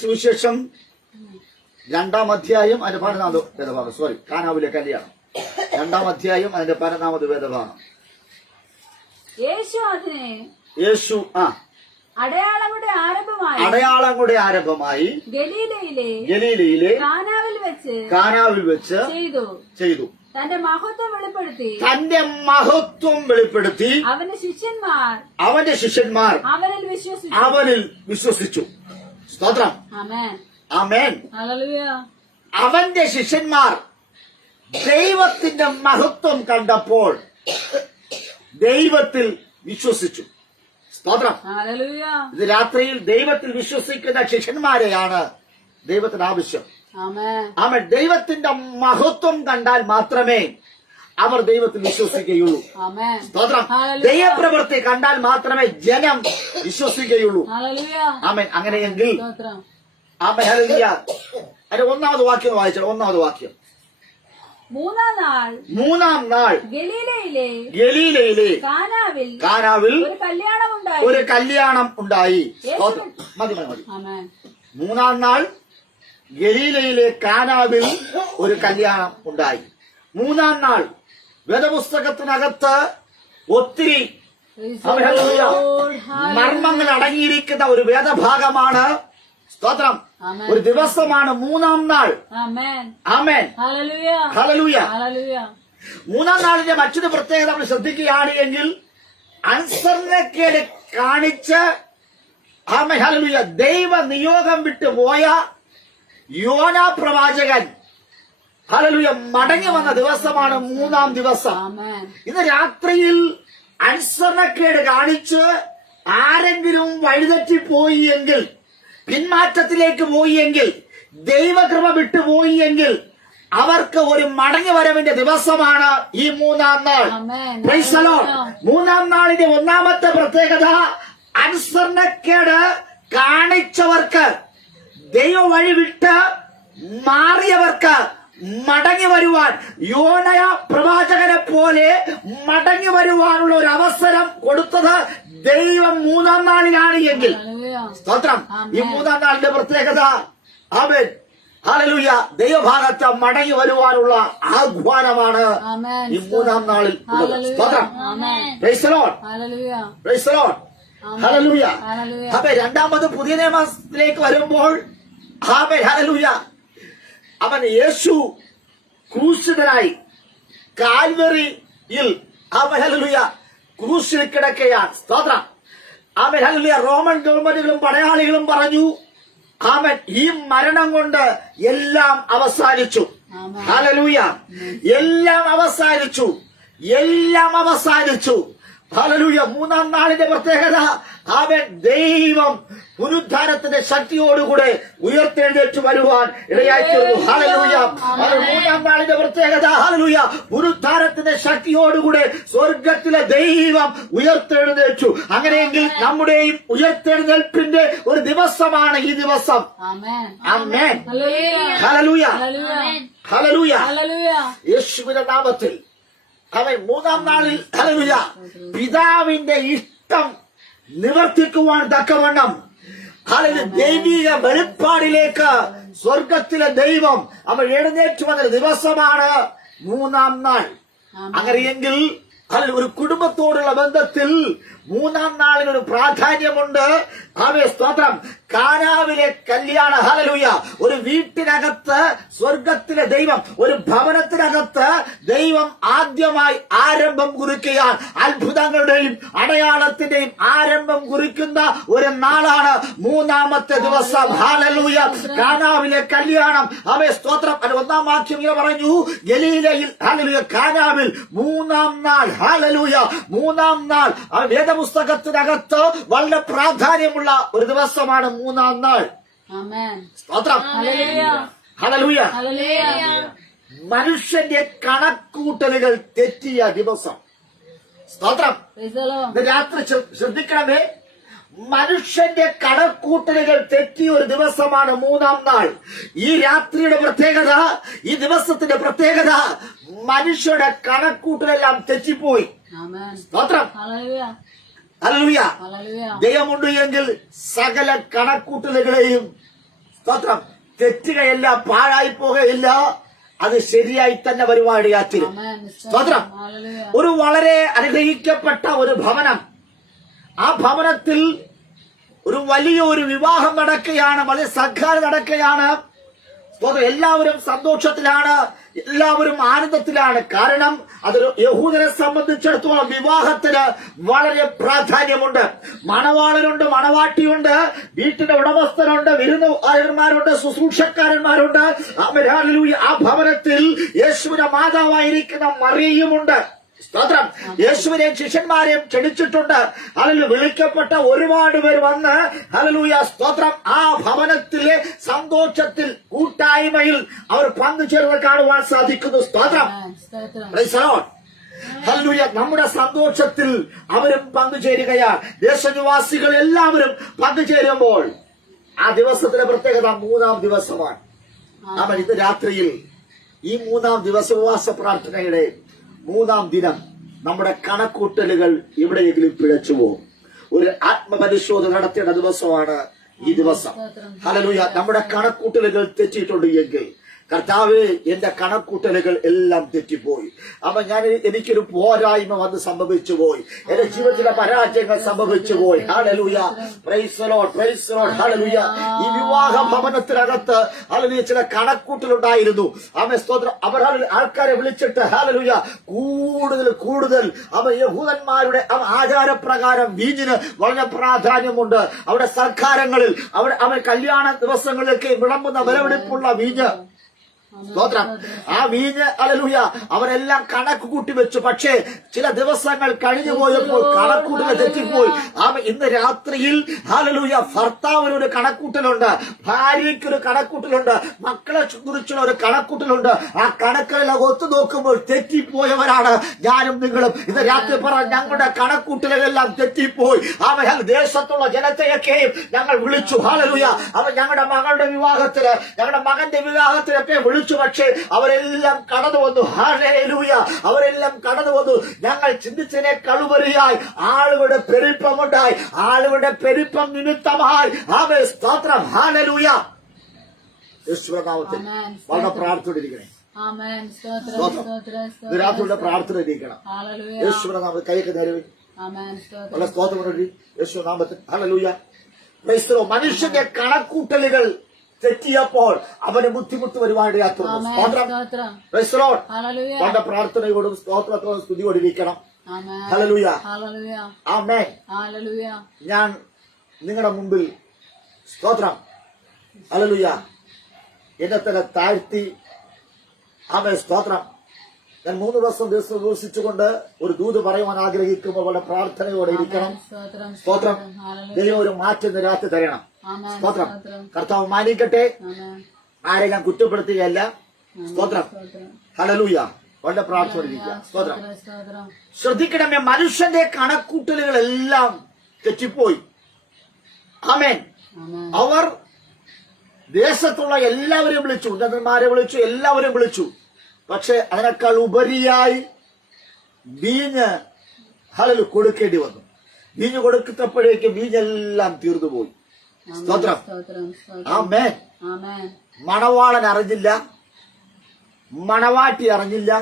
സുവിശേഷം 2-ാം അധ്യായം അതിന്റെ 12-ാമത് വേദഭാഗം. കാനാവിലെ കല്യാണം 2-ാം അധ്യായം അതിന്റെ 12-ാമത് വേദഭാഗം. യേശു അടയാളങ്ങളുടെ ആരംഭമായി ഗലീലയിലെ കാനാവിൽ വെച്ച് ചെയ്തു. തന്റെ മഹത്വം വെളിപ്പെടുത്തി അവന്റെ ശിഷ്യന്മാർ അവനിൽ വിശ്വസിച്ചു. സ്തോത്രം. ആമേൻ. അവന്റെ ശിഷ്യന്മാർ ദൈവത്തിന്റെ മഹത്വം കണ്ടപ്പോൾ ദൈവത്തിൽ വിശ്വസിച്ചു. സ്തോത്രം. ഇത് രാത്രിയിൽ ദൈവത്തിൽ വിശ്വസിക്കുന്ന ശിഷ്യന്മാരെയാണ് ദൈവത്തിന് ആവശ്യം. അവൻ ദൈവത്തിന്റെ മഹത്വം കണ്ടാൽ മാത്രമേ അവർ ദൈവത്തിൽ വിശ്വസിക്കുകയുള്ളൂ. സ്തോത്രം. ദൈവപ്രവൃത്തി കണ്ടാൽ മാത്രമേ ജനം വിശ്വസിക്കുകയുള്ളൂ. ആമേൻ. അങ്ങനെയെങ്കിൽ ആമേൻ. ഹല്ലേലൂയ. അതിന്റെ 1-ാമത് വാക്യം വായിച്ചാൽ 1-ാമത് വാക്യം. മൂന്നാം നാൾ ഗലീലയിലെ കാനാവിൽ ഒരു കല്യാണം ഉണ്ടായി. മതി. 3-ാം നാൾ ഗലീലയിലെ കാനാവിൽ ഒരു കല്യാണം ഉണ്ടായി. 3-ാം നാൾ വേദപുസ്തകത്തിനകത്ത് ഒത്തിരി മർമ്മങ്ങൾ അടങ്ങിയിരിക്കുന്ന ഒരു വേദഭാഗമാണ്. സ്തോത്രം. ഒരു ദിവസമാണ് 3-ാം നാൾ. ആമേൻ. ഹല്ലേലൂയ. 3-ാം നാളിന്റെ മറ്റൊരു പ്രത്യേകത നമ്മൾ ശ്രദ്ധിക്കുകയാണ് എങ്കിൽ അനുസരണക്കേട് കാണിച്ച് ആമേൻ ഹല്ലേലൂയ ദൈവ നിയോഗം വിട്ടു പോയ യോനാ പ്രവാചകൻ ഹല്ലേലൂയ മടങ്ങി വന്ന ദിവസമാണ് 3-ാം ദിവസം. ഇന്ന് രാത്രിയിൽ അനുസരണക്കേട് കാണിച്ച് ആരെങ്കിലും വഴിതെറ്റിപ്പോയി എങ്കിൽ, പിന്മാറ്റത്തിലേക്ക് പോയി എങ്കിൽ, ദൈവകൃപ വിട്ടുപോയി എങ്കിൽ അവർക്ക് ഒരു മടങ്ങി വരവിന്റെ ദിവസമാണ് ഈ 3-ാം നാൾ. Price the Lord. 3-ാം നാളിന്റെ 1-ാമത്തെ പ്രത്യേകത അനുസരണക്കേട് കാണിച്ചവർക്ക്, ദൈവ വഴി വിട്ട് മാറിയവർക്ക് മടങ്ങി വരുവാൻ, യോനയ പ്രവാചകനെ പോലെ മടങ്ങി വരുവാനുള്ള ഒരു അവസരം കൊടുത്തത് ദൈവം 3-ാം നാളിലാണ് എങ്കിൽ സ്തോത്രം. ഈ 3-ാം നാളിന്റെ പ്രത്യേകത ആമേൻ ഹല്ലേലൂയ ദൈവഭാഗത്ത് മടങ്ങി വരുവാനുള്ള ആഹ്വാനമാണ് ഈ 3-ാം നാളിൽ ഉള്ളത്. സ്തോത്രം. Price the Lord. Price the Lord. Hallelujah. അപ്പൊ 2-ാമത് പുതിയ നിയമത്തിലേക്ക് വരുമ്പോൾ ആമേൻ ഹല്ലേലൂയ അവൻ യേശു ക്രൂശിതനായി കാൽവറിയിൽ ആമേൻ ഹല്ലേലൂയ ക്രൂശിൽ കിടക്കുകയാണ്. സ്തോത്രം. Amen hallelujah. റോമൻ ഗവൺമെന്റുകളും പടയാളികളും പറഞ്ഞു ആമേൻ ഈ മരണം കൊണ്ട് എല്ലാം അവസാനിച്ചു. ഹല്ലേലൂയ. എല്ലാം അവസാനിച്ചു. ഹല്ലേലൂയ. 3-ാം നാളിന്റെ പ്രത്യേകത ആമേൻ ദൈവം പുനരുദ്ധാനത്തിന്റെ ശക്തിയോടുകൂടെ ഉയർത്തെഴുന്നേറ്റ് വരുവാൻ ഇടയായിത്തീർന്നു. ഹല്ലേലൂയ. 3-ാം നാളിന്റെ പ്രത്യേകത ഹല്ലേലൂയ പുനരുദ്ധാനത്തിന്റെ ശക്തിയോടുകൂടെ സ്വർഗത്തിലെ ദൈവം ഉയർത്തെഴുന്നേറ്റു. അങ്ങനെയെങ്കിൽ നമ്മുടെയും ഉയർത്തെഴുന്നേൽപ്പിന്റെ ഒരു ദിവസമാണ് ഈ ദിവസം. ആമേൻ. ഹല്ലേലൂയ. ഹല്ലേലൂയ. യേശുവിന്റെ നാമത്തിൽ അവൻ 3-ാം നാളിൽ ഹല്ലേലൂയ പിതാവിന്റെ ഇഷ്ടം നിവർത്തിക്കുവാൻ തക്കവണ്ണം ഹല്ലേലൂയ ദൈവിക വെളിപ്പാടിലേക്ക് സ്വർഗത്തിലെ ദൈവം അവൻ എഴുന്നേറ്റ് വന്ന ദിവസമാണ് 3-ാം നാൾ. അങ്ങനെയെങ്കിൽ ഒരു കുടുംബത്തോടുള്ള ബന്ധത്തിൽ 3-ാം നാളിനൊരു പ്രാധാന്യമുണ്ട്. ആമേ സ്തോത്രം. കാനാവിലെ കല്യാണ ഹല്ലേലൂയ ഒരു വീട്ടിനകത്ത് സ്വർഗത്തിലെ ദൈവം, ഒരു ഭവനത്തിനകത്ത് ദൈവം ആദ്യമായി ആരംഭം കുറിക്കുകയാണ്. അത്ഭുതങ്ങളുടെയും അടയാളത്തിന്റെയും ആരംഭം കുറിക്കുന്ന ഒരു നാളാണ് 3-ാമത്തെ ദിവസം. ഹല്ലേലൂയ. കാനാവിലെ കല്യാണം. ആമേ സ്തോത്രം. 1-ാം വാക്യം ഇങ്ങനെ പറഞ്ഞു, ഗലീലയിൽ ഹല്ലേലൂയ കാനാവിൽ 3-ാം നാൾ. ഹല്ലേലൂയ. 3-ാം നാൾ വേദപുസ്തകത്തിനകത്ത് വളരെ പ്രാധാന്യമുള്ള ഒരു ദിവസമാണ് 3-ാം നാൾ. സ്തോത്രം. ഹല്ലേലൂയ. മനുഷ്യന്റെ കണക്കൂട്ടലുകൾ തെറ്റിയ ദിവസം. സ്തോത്രം. രാത്രി ശ്രദ്ധിക്കണമേ, മനുഷ്യന്റെ കണക്കൂട്ടലുകൾ തെറ്റിയ ഒരു ദിവസമാണ് 3-ാം നാൾ. ഈ രാത്രിയുടെ പ്രത്യേകത, ഈ ദിവസത്തിന്റെ പ്രത്യേകത, മനുഷ്യരുടെ കണക്കൂട്ടലെല്ലാം തെറ്റിപ്പോയി. സ്തോത്രം. ഹല്ലേലൂയ. ദൈവമുണ്ട് എങ്കിൽ സകല കണക്കൂട്ടലുകളെയും സ്തോത്രം, തെറ്റുകയല്ല, പാഴായി പോകുകയില്ല, അത് ശരിയായി തന്നെ പരിപാടിയാറ്റിരും. സ്തോത്രം. ഒരു വളരെ അനുഗ്രഹിക്കപ്പെട്ട ഒരു ഭവനം, ആ ഭവനത്തിൽ ഒരു വലിയൊരു വിവാഹം നടക്കുകയാണ്, വലിയ സംഘാരം നടക്കുകയാണ്. എല്ലാവരും സന്തോഷത്തിലാണ്, എല്ലാവരും ആനന്ദത്തിലാണ്. കാരണം അതൊരു യഹൂദനെ സംബന്ധിച്ചിടത്തോളം വിവാഹത്തിന് വളരെ പ്രാധാന്യമുണ്ട്. മണവാളനുണ്ട്, മണവാട്ടിയുണ്ട്, വീട്ടിന്റെ ഉടമസ്ഥനുണ്ട്, വിരുന്നുകാരന്മാരുണ്ട്, ശുശ്രൂഷക്കാരന്മാരുണ്ട്. ആ ഭവനത്തിൽ യേശുവിന്റെ മാതാവായിരിക്കുന്ന മറിയയുമുണ്ട്. സ്തോത്രം. യേശുവിനെയും ശിഷ്യന്മാരെയും ക്ഷണിച്ചിട്ടുണ്ട്. അതിൽ വിളിക്കപ്പെട്ട ഒരുപാട് പേർ വന്ന് ഹല്ലേലൂയ സ്തോത്രം ആ ഭവനത്തിലെ സന്തോഷത്തിൽ, കൂട്ടായ്മയിൽ അവർ പങ്കുചേർന്ന് കാണുവാൻ സാധിക്കുന്നു. സ്തോത്രം. Price the Lord. ഹല്ലേലൂയ. നമ്മുടെ സന്തോഷത്തിൽ അവരും പങ്കുചേരുകയാണ്. ദേശനിവാസികൾ എല്ലാവരും പങ്കുചേരുമ്പോൾ ആ ദിവസത്തിന്റെ പ്രത്യേകത 3-ാം ദിവസമാണ്. അവൻ ഇന്ന് രാത്രിയിൽ ഈ 3-ാം ദിവസ ഉപവാസ പ്രാർത്ഥനയുടെ 3-ാം ദിനം നമ്മുടെ കണക്കൂട്ടലുകൾ എവിടെയെങ്കിലും പിഴച്ചു പോകും. ഒരു ആത്മപരിശോധന നടത്തേണ്ട ദിവസമാണ് ഈ ദിവസം. ഹല്ലേലൂയ. നമ്മുടെ കണക്കൂട്ടലുകൾ തെറ്റിയിട്ടുണ്ട് എങ്കിൽ, കർത്താവേ എന്റെ കണക്കൂട്ടലുകൾ എല്ലാം തെറ്റിപ്പോയി, എനിക്കൊരു പോരായ്മ വന്ന് സംഭവിച്ചു പോയി, എന്റെ ജീവിതത്തിലെ പരാജയങ്ങൾ സംഭവിച്ചു പോയി. Hallelujah. Praise the Lord. Price the Lord. ഹല്ലേലൂയ. ഈ വിവാഹ ഭവനത്തിനകത്ത് ഹല്ലേലൂയ ചില കണക്കൂട്ടലുണ്ടായിരുന്നു. സ്തോത്രം. അവർ ആൾക്കാരെ വിളിച്ചിട്ട് ഹല്ലേലൂയ കൂടുതൽ യഹൂദന്മാരുടെ ആചാരപ്രകാരം വീഞ്ഞിന് വളരെ പ്രാധാന്യമുണ്ട്. അവിടെ സർക്കാരങ്ങളിൽ അവർ കല്യാണ ദിവസങ്ങളിലേക്ക് വിളമ്പുന്ന വിലപിടിപ്പുള്ള വീഞ്ഞ്, സ്തോത്രം, ആ വീഞ്ഞ് ഹല്ലേലൂയ അവരെല്ലാം കണക്ക് കൂട്ടി വെച്ചു. പക്ഷേ ചില ദിവസങ്ങൾ കഴിഞ്ഞു പോയപ്പോൾ കണക്കൂട്ടൽ തെറ്റിപ്പോയി. ഇന്ന് രാത്രിയിൽ ഹല്ലേലൂയ ഭർത്താവിനൊരു കണക്കൂട്ടലുണ്ട്, ഭാര്യയ്ക്കൊരു കണക്കൂട്ടലുണ്ട്, മക്കളെ കുറിച്ചുള്ള ഒരു കണക്കൂട്ടലുണ്ട്. ആ കണക്കുകളെല്ലാം ഒത്തു നോക്കുമ്പോൾ തെറ്റിപ്പോയവരാണ് ഞാനും നിങ്ങളും. ഇന്ന് രാത്രി പറ, ഞങ്ങളുടെ കണക്കൂട്ടലുകളെല്ലാം തെറ്റിപ്പോയി. ദേശത്തുള്ള ജനത്തെയൊക്കെയും ഞങ്ങൾ വിളിച്ചു. ഹല്ലേലൂയ. ഞങ്ങളുടെ മകളുടെ വിവാഹത്തിന്, ഞങ്ങളുടെ മകന്റെ വിവാഹത്തിനൊക്കെ വിളിച്ചു. പക്ഷേ അവരെല്ലാം കടന്നു വന്നു. ഹല്ലേലൂയ. അവരെല്ലാം കടന്നു വന്നു. ഞങ്ങൾ ചിന്തിച്ചതിനെ കളുപരിയായി ആളുകളുടെ പെരുപ്പമുണ്ടായി. ആളുകളുടെ പെരുപ്പം നിമിത്തമായി സ്തോത്രം. ഹല്ലേലൂയ. യേശുനാമത്തിൽ വളരെ പ്രാർത്ഥനയിരിക്കണേ. രാത്രിയുടെ പ്രാർത്ഥന ഇരിക്കണം. യേശുനാമത്തിൽ കൈയൊക്കെ നേരെ വളരെ സ്തോത്രം. യേശുനാമത്തിൽ ഹല്ലേലൂയ. മനുഷ്യന്റെ കണക്കൂട്ടലുകൾ തെറ്റിയപ്പോൾ അവന് ബുദ്ധിമുട്ട് വരുവാനിടയാത്തുന്നു. അവന്റെ പ്രാർത്ഥനയോടും സ്തോത്രത്തോടും സ്തുതിയോടിരിക്കണം. ഹല്ലേലൂയ. ആമേൻ. ഞാൻ നിങ്ങളുടെ മുമ്പിൽ സ്തോത്രം ഹല്ലേലൂയ എന്നെ തന്നെ താഴ്ത്തി സ്തോത്രം ഞാൻ 3 ദിവസം ഉപവസിച്ചുകൊണ്ട് ഒരു ദൂത് പറയുവാൻ ആഗ്രഹിക്കുമ്പോൾ വളരെ പ്രാർത്ഥനയോടെ ഇരിക്കണം. സ്തോത്രം. ദൈവം ഒരു മാറ്റം രാത്രി തരണം. സ്തോത്രം. കർത്താവ് മാനിക്കട്ടെ. ആരെ ഞാൻ കുറ്റപ്പെടുത്തുകയല്ല. സ്തോത്രം. ഹല്ലേലൂയ. വളരെ പ്രാർത്ഥന. സ്തോത്രം. ശ്രദ്ധിക്കണമേ, മനുഷ്യന്റെ കണക്കൂട്ടലുകളെല്ലാം തെറ്റിപ്പോയി. ആമേൻ. അവർ ദേശത്തുള്ള എല്ലാവരെയും വിളിച്ചു, ഉന്നതന്മാരെ വിളിച്ചു, എല്ലാവരെയും വിളിച്ചു. പക്ഷെ അതിനേക്കാൾ ഉപരിയായി വീഞ്ഞ് ഹല്ലേലൂയ കൊടുക്കേണ്ടി വന്നു. വീഞ്ഞ് കൊടുക്കത്തപ്പോഴേക്കും വീഞ്ഞെല്ലാം തീർന്നുപോയി. സ്തോത്രം. ആമേൻ. മണവാളൻ അറിഞ്ഞില്ല, മണവാട്ടി അറിഞ്ഞില്ല,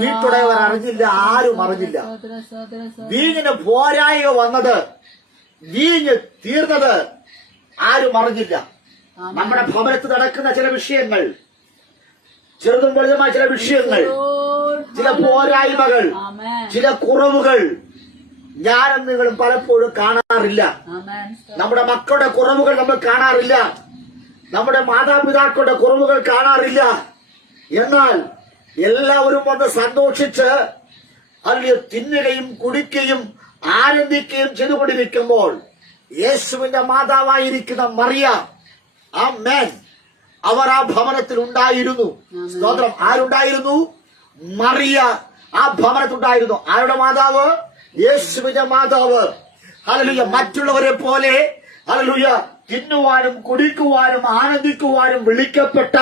വീട്ടുടയവർ അറിഞ്ഞില്ല, ആരും അറിഞ്ഞില്ല. വീഞ്ഞിന് പോരായ്മ വന്നത്, വീഞ്ഞ് തീർന്നത് ആരും അറിഞ്ഞില്ല. നമ്മുടെ ഭവനത്ത് നടക്കുന്ന ചില വിഷയങ്ങൾ, ചെറുതും വലുതുമായ ചില വിഷയങ്ങൾ, ചില പോരായ്മകൾ, ചില കുറവുകൾ ഞാനും നിങ്ങളും പലപ്പോഴും കാണാറില്ല. നമ്മുടെ മക്കളുടെ കുറവുകൾ നമ്മൾ കാണാറില്ല, നമ്മുടെ മാതാപിതാക്കളുടെ കുറവുകൾ കാണാറില്ല. എന്നാൽ എല്ലാവരും വന്ന് സന്തോഷിച്ച് അല്ലെങ്കിൽ തിന്നുകയും കുടിക്കുകയും ആനന്ദിക്കുകയും ചെയ്തുകൊണ്ടിരിക്കുമ്പോൾ യേശുവിന്റെ മാതാവായിരിക്കുന്ന മറിയ, ആമേൻ, അവർ ആ ഭവനത്തിൽ ഉണ്ടായിരുന്നു. സ്തോത്രം. ആരുണ്ടായിരുന്നു? മറിയ ആ ഭവനത്തിലുണ്ടായിരുന്നു. ആരുടെ മാതാവ്? യേശുവിന്റെ മാതാവ്. ഹല്ലേലൂയ. മറ്റുള്ളവരെ പോലെ ഹല്ലേലൂയ തിന്നുവാനും കുടിക്കുവാനും ആനന്ദിക്കുവാനും വിളിക്കപ്പെട്ട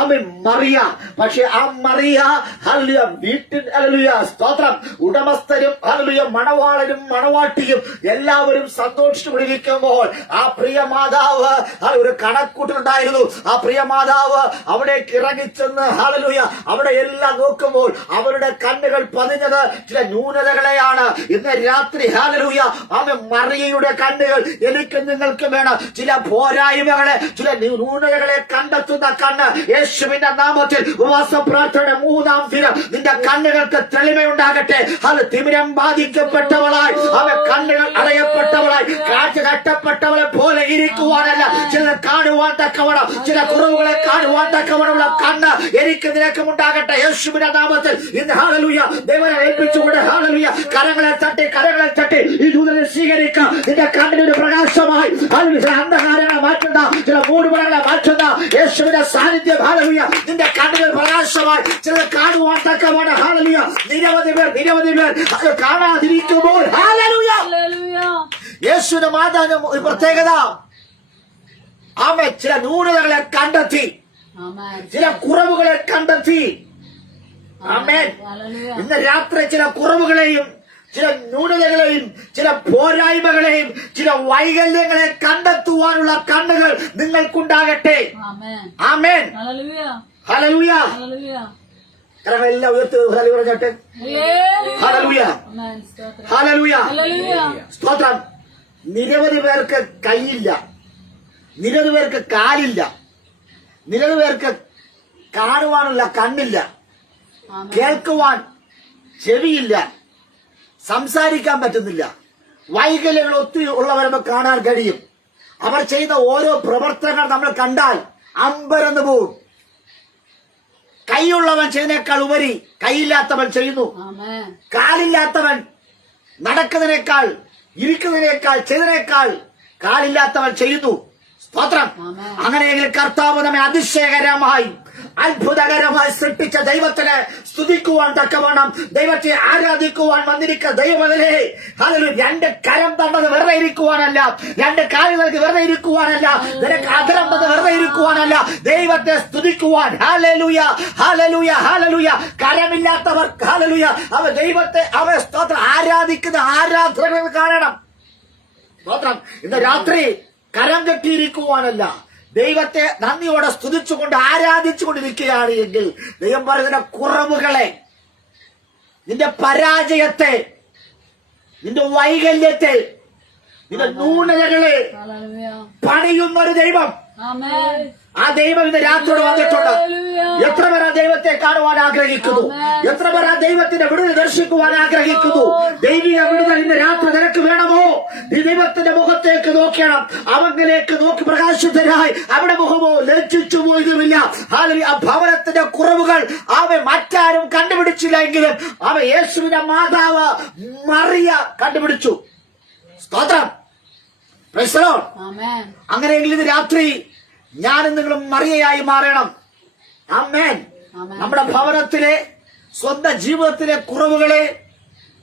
ആമേൻ മറിയ. പക്ഷെ ആ മറിയ ഹല്ലേലൂയ വീട്ടിൽ ഹല്ലേലൂയ സ്തോത്രം ഉടമസ്ഥരും ഹല്ലേലൂയ മണവാളനും മണവാട്ടിയും എല്ലാവരും സന്തോഷിച്ചുകൊണ്ടിരിക്കുമ്പോൾ ആ പ്രിയ മാതാവ് ഒരു കണക്കൂട്ടുണ്ടായിരുന്നു. ആ പ്രിയ മാതാവ് അവിടേക്ക് ഇറങ്ങിച്ചെന്ന് ഹല്ലേലൂയ അവിടെ എല്ലാം നോക്കുമ്പോൾ അവരുടെ കണ്ണുകൾ പതിഞ്ഞത് ചില ന്യൂനതകളെയാണ്. ഇന്ന് രാത്രി ഹല്ലേലൂയ ആമേൻ മറിയയുടെ കണ്ണുകൾ എനിക്ക് നിങ്ങൾക്ക് വേണം. ചില പോരായ്മകളെ ചില ന്യൂനതകളെ കണ്ടെത്തുന്ന കണ്ണ് യേശുവിന്റെ നാമത്തിൽ ഉപവാസ പ്രാർത്ഥനയുടെ 3-ാം ദിനം നിന്റെ കണ്ണുകൾക്ക് തെളിമയുണ്ടാകട്ടെ. അത് തിമിരം ബാധിക്കപ്പെട്ടവളായി അവ കണ്ണുകൾ അടയപ്പെട്ടവളായി കാഴ്ച കട്ടപ്പെട്ടവളെ പോലെ ഇരിക്കുവാനല്ല, ചില കാണുവാൻ തക്കവണ്ണം ചില കുറവുകളെ കാണുവാൻ തക്കവണ്ണമുള്ള കണ്ണ് എനിക്ക് നിനക്കും ഉണ്ടാകട്ടെ യേശുവിന്റെ നാമത്തിൽ. ഇന്ന് ഹല്ലേലൂയ ദൈവനെ ഏൽപ്പിച്ചുകൊണ്ട് ഹല്ലേലൂയ കരങ്ങളെ തട്ടി ഈ ദൂതനെ സ്വീകരിക്കാം. നിന്റെ കണ്ണിനൊരു പ്രകാശമായി അന്ധകാരങ്ങളെ മാറ്റുന്ന ചില മൂടുപടങ്ങളെ മാറ്റുന്ന യേശുവിന്റെ സാന്നിധ്യം ഹല്ലേലൂയ നിന്റെ കണ്ണിന് പ്രകാശമായി ചിലത് കാണുവാൻ തക്കവണ്ണം ഹല്ലേലൂയ നിരവധി പേർ അത് കാണാതിരിക്കുമ്പോൾ ഹല്ലേലൂയ യേശുവിന്റെ മാതാവിന്റെ ഒരു പ്രത്യേകത ആമേൻ ചില ന്യൂനതകളെ കണ്ടെത്തി, ചില കുറവുകളെ കണ്ടെത്തി. ആമേൻ. ഇന്ന് രാത്രി ചില കുറവുകളെയും ചില ന്യൂനതകളെയും ചില പോരായ്മകളെയും ചില വൈകല്യങ്ങളെ കണ്ടെത്തുവാനുള്ള കണ്ണുകൾ നിങ്ങൾക്കുണ്ടാകട്ടെ. ആമേൻ. ഹല്ലേലൂയ. എല്ലാം ഉയർത്തി പറഞ്ഞിട്ട് ഹല്ലേലൂയ ഹല്ലേലൂയ സ്തോത്രം. നിരവധി പേർക്ക് കൈയില്ല, നിരവധി പേർക്ക് കാലില്ല, നിരവധി പേർക്ക് കാണുവാനുള്ള കണ്ണില്ല, കേൾക്കുവാൻ ചെവിയില്ല, സംസാരിക്കാൻ പറ്റുന്നില്ല. വൈകല്യങ്ങൾ ഒത്തിരി ഉള്ളവരെ കാണാൻ കഴിയും. അവർ ചെയ്യുന്ന ഓരോ പ്രവർത്തനങ്ങൾ നമ്മൾ കണ്ടാൽ അമ്പരന്ന് പോവും. കൈയുള്ളവൻ ചെയ്യുന്നതിനേക്കാൾ ഉപരി കൈയില്ലാത്തവൻ ചെയ്യുന്നു. കാലില്ലാത്തവൻ നടക്കുന്നതിനേക്കാൾ ഇരിക്കുന്നതിനേക്കാൾ ചെയ്തതിനേക്കാൾ കാലില്ലാത്തവൻ ചെയ്യുന്നു. സ്തോത്രം. അങ്ങനെയെങ്കിൽ കർത്താവ് നമ്മെ അതിശയകരമായി അത്ഭുതകരമായി സൃഷ്ടിച്ച ദൈവത്തിനെ സ്തുതിക്കുവാൻ തക്കവണ്ണം ദൈവത്തെ ആരാധിക്കുവാൻ വന്നിരിക്കുന്ന ദൈവമേ അതിൽ 2 കരം തന്നത് വെറുതെ ഇരിക്കുവാനല്ല, 2 കാലുകൾക്ക് വെറുതെ ഇരിക്കുവാനല്ല, നിനക്ക് അധരം തന്നത് വെറുതെ ഇരിക്കുവാനല്ല, ദൈവത്തെ സ്തുതിക്കുവാൻ. ഹല്ലേലൂയ ഹല്ലേലൂയ ഹല്ലേലൂയ. കരമില്ലാത്തവർ ഹല്ലേലൂയ അവ ദൈവത്തെ അവ സ്തോത്രം ആരാധിക്കുന്ന ആരാധനകൾ കാണണം. സ്തോത്രം. ഇന്ന് രാത്രി കരം കെട്ടിയിരിക്കുവാനല്ല, ദൈവത്തെ നന്ദിയോടെ സ്തുതിച്ചുകൊണ്ട് ആരാധിച്ചുകൊണ്ടിരിക്കുകയാണ് എങ്കിൽ ദൈവം പറയുന്ന കുറവുകളെ, നിന്റെ പരാജയത്തെ, നിന്റെ വൈകല്യത്തെ, നിന്റെ ന്യൂനതകളെ പണിയുന്ന ഒരു ദൈവം. ആ ദൈവം ഇന്ന് രാത്രിയോട് വന്നിട്ടുണ്ട്. എത്ര പേർ ആ ദൈവത്തെ കാണുവാൻ ആഗ്രഹിക്കുന്നു? എത്ര പേർ ആ ദൈവത്തിന്റെ വിടുതൽ ദർശിക്കുവാൻ ആഗ്രഹിക്കുന്നു? ദൈവിക വിടുതൽ ഇന്ന് രാത്രി നിനക്ക് വേണമോ? നീ ദൈവത്തിന്റെ മുഖത്തേക്ക് നോക്കണം. അവങ്കിലേക്ക് നോക്കി പ്രകാശിതരായി അവിടെ മുഖമോ ലജ്ജിച്ചു പോയതുമില്ല. ആ ഭവനത്തിന്റെ കുറവുകൾ അവ മറ്റാരും കണ്ടുപിടിച്ചില്ല എങ്കിലും അവ യേശുവിന്റെ മാതാവ് മറിയ കണ്ടുപിടിച്ചു. സ്തോത്രം. Price the Lord. അങ്ങനെയെങ്കിൽ ഇത് രാത്രി ഞാനും നിങ്ങളും മറിയയായി മാറണം. ആമേൻ. നമ്മുടെ ഭവനത്തിലെ സ്വന്തം ജീവിതത്തിലെ കുറവുകളെ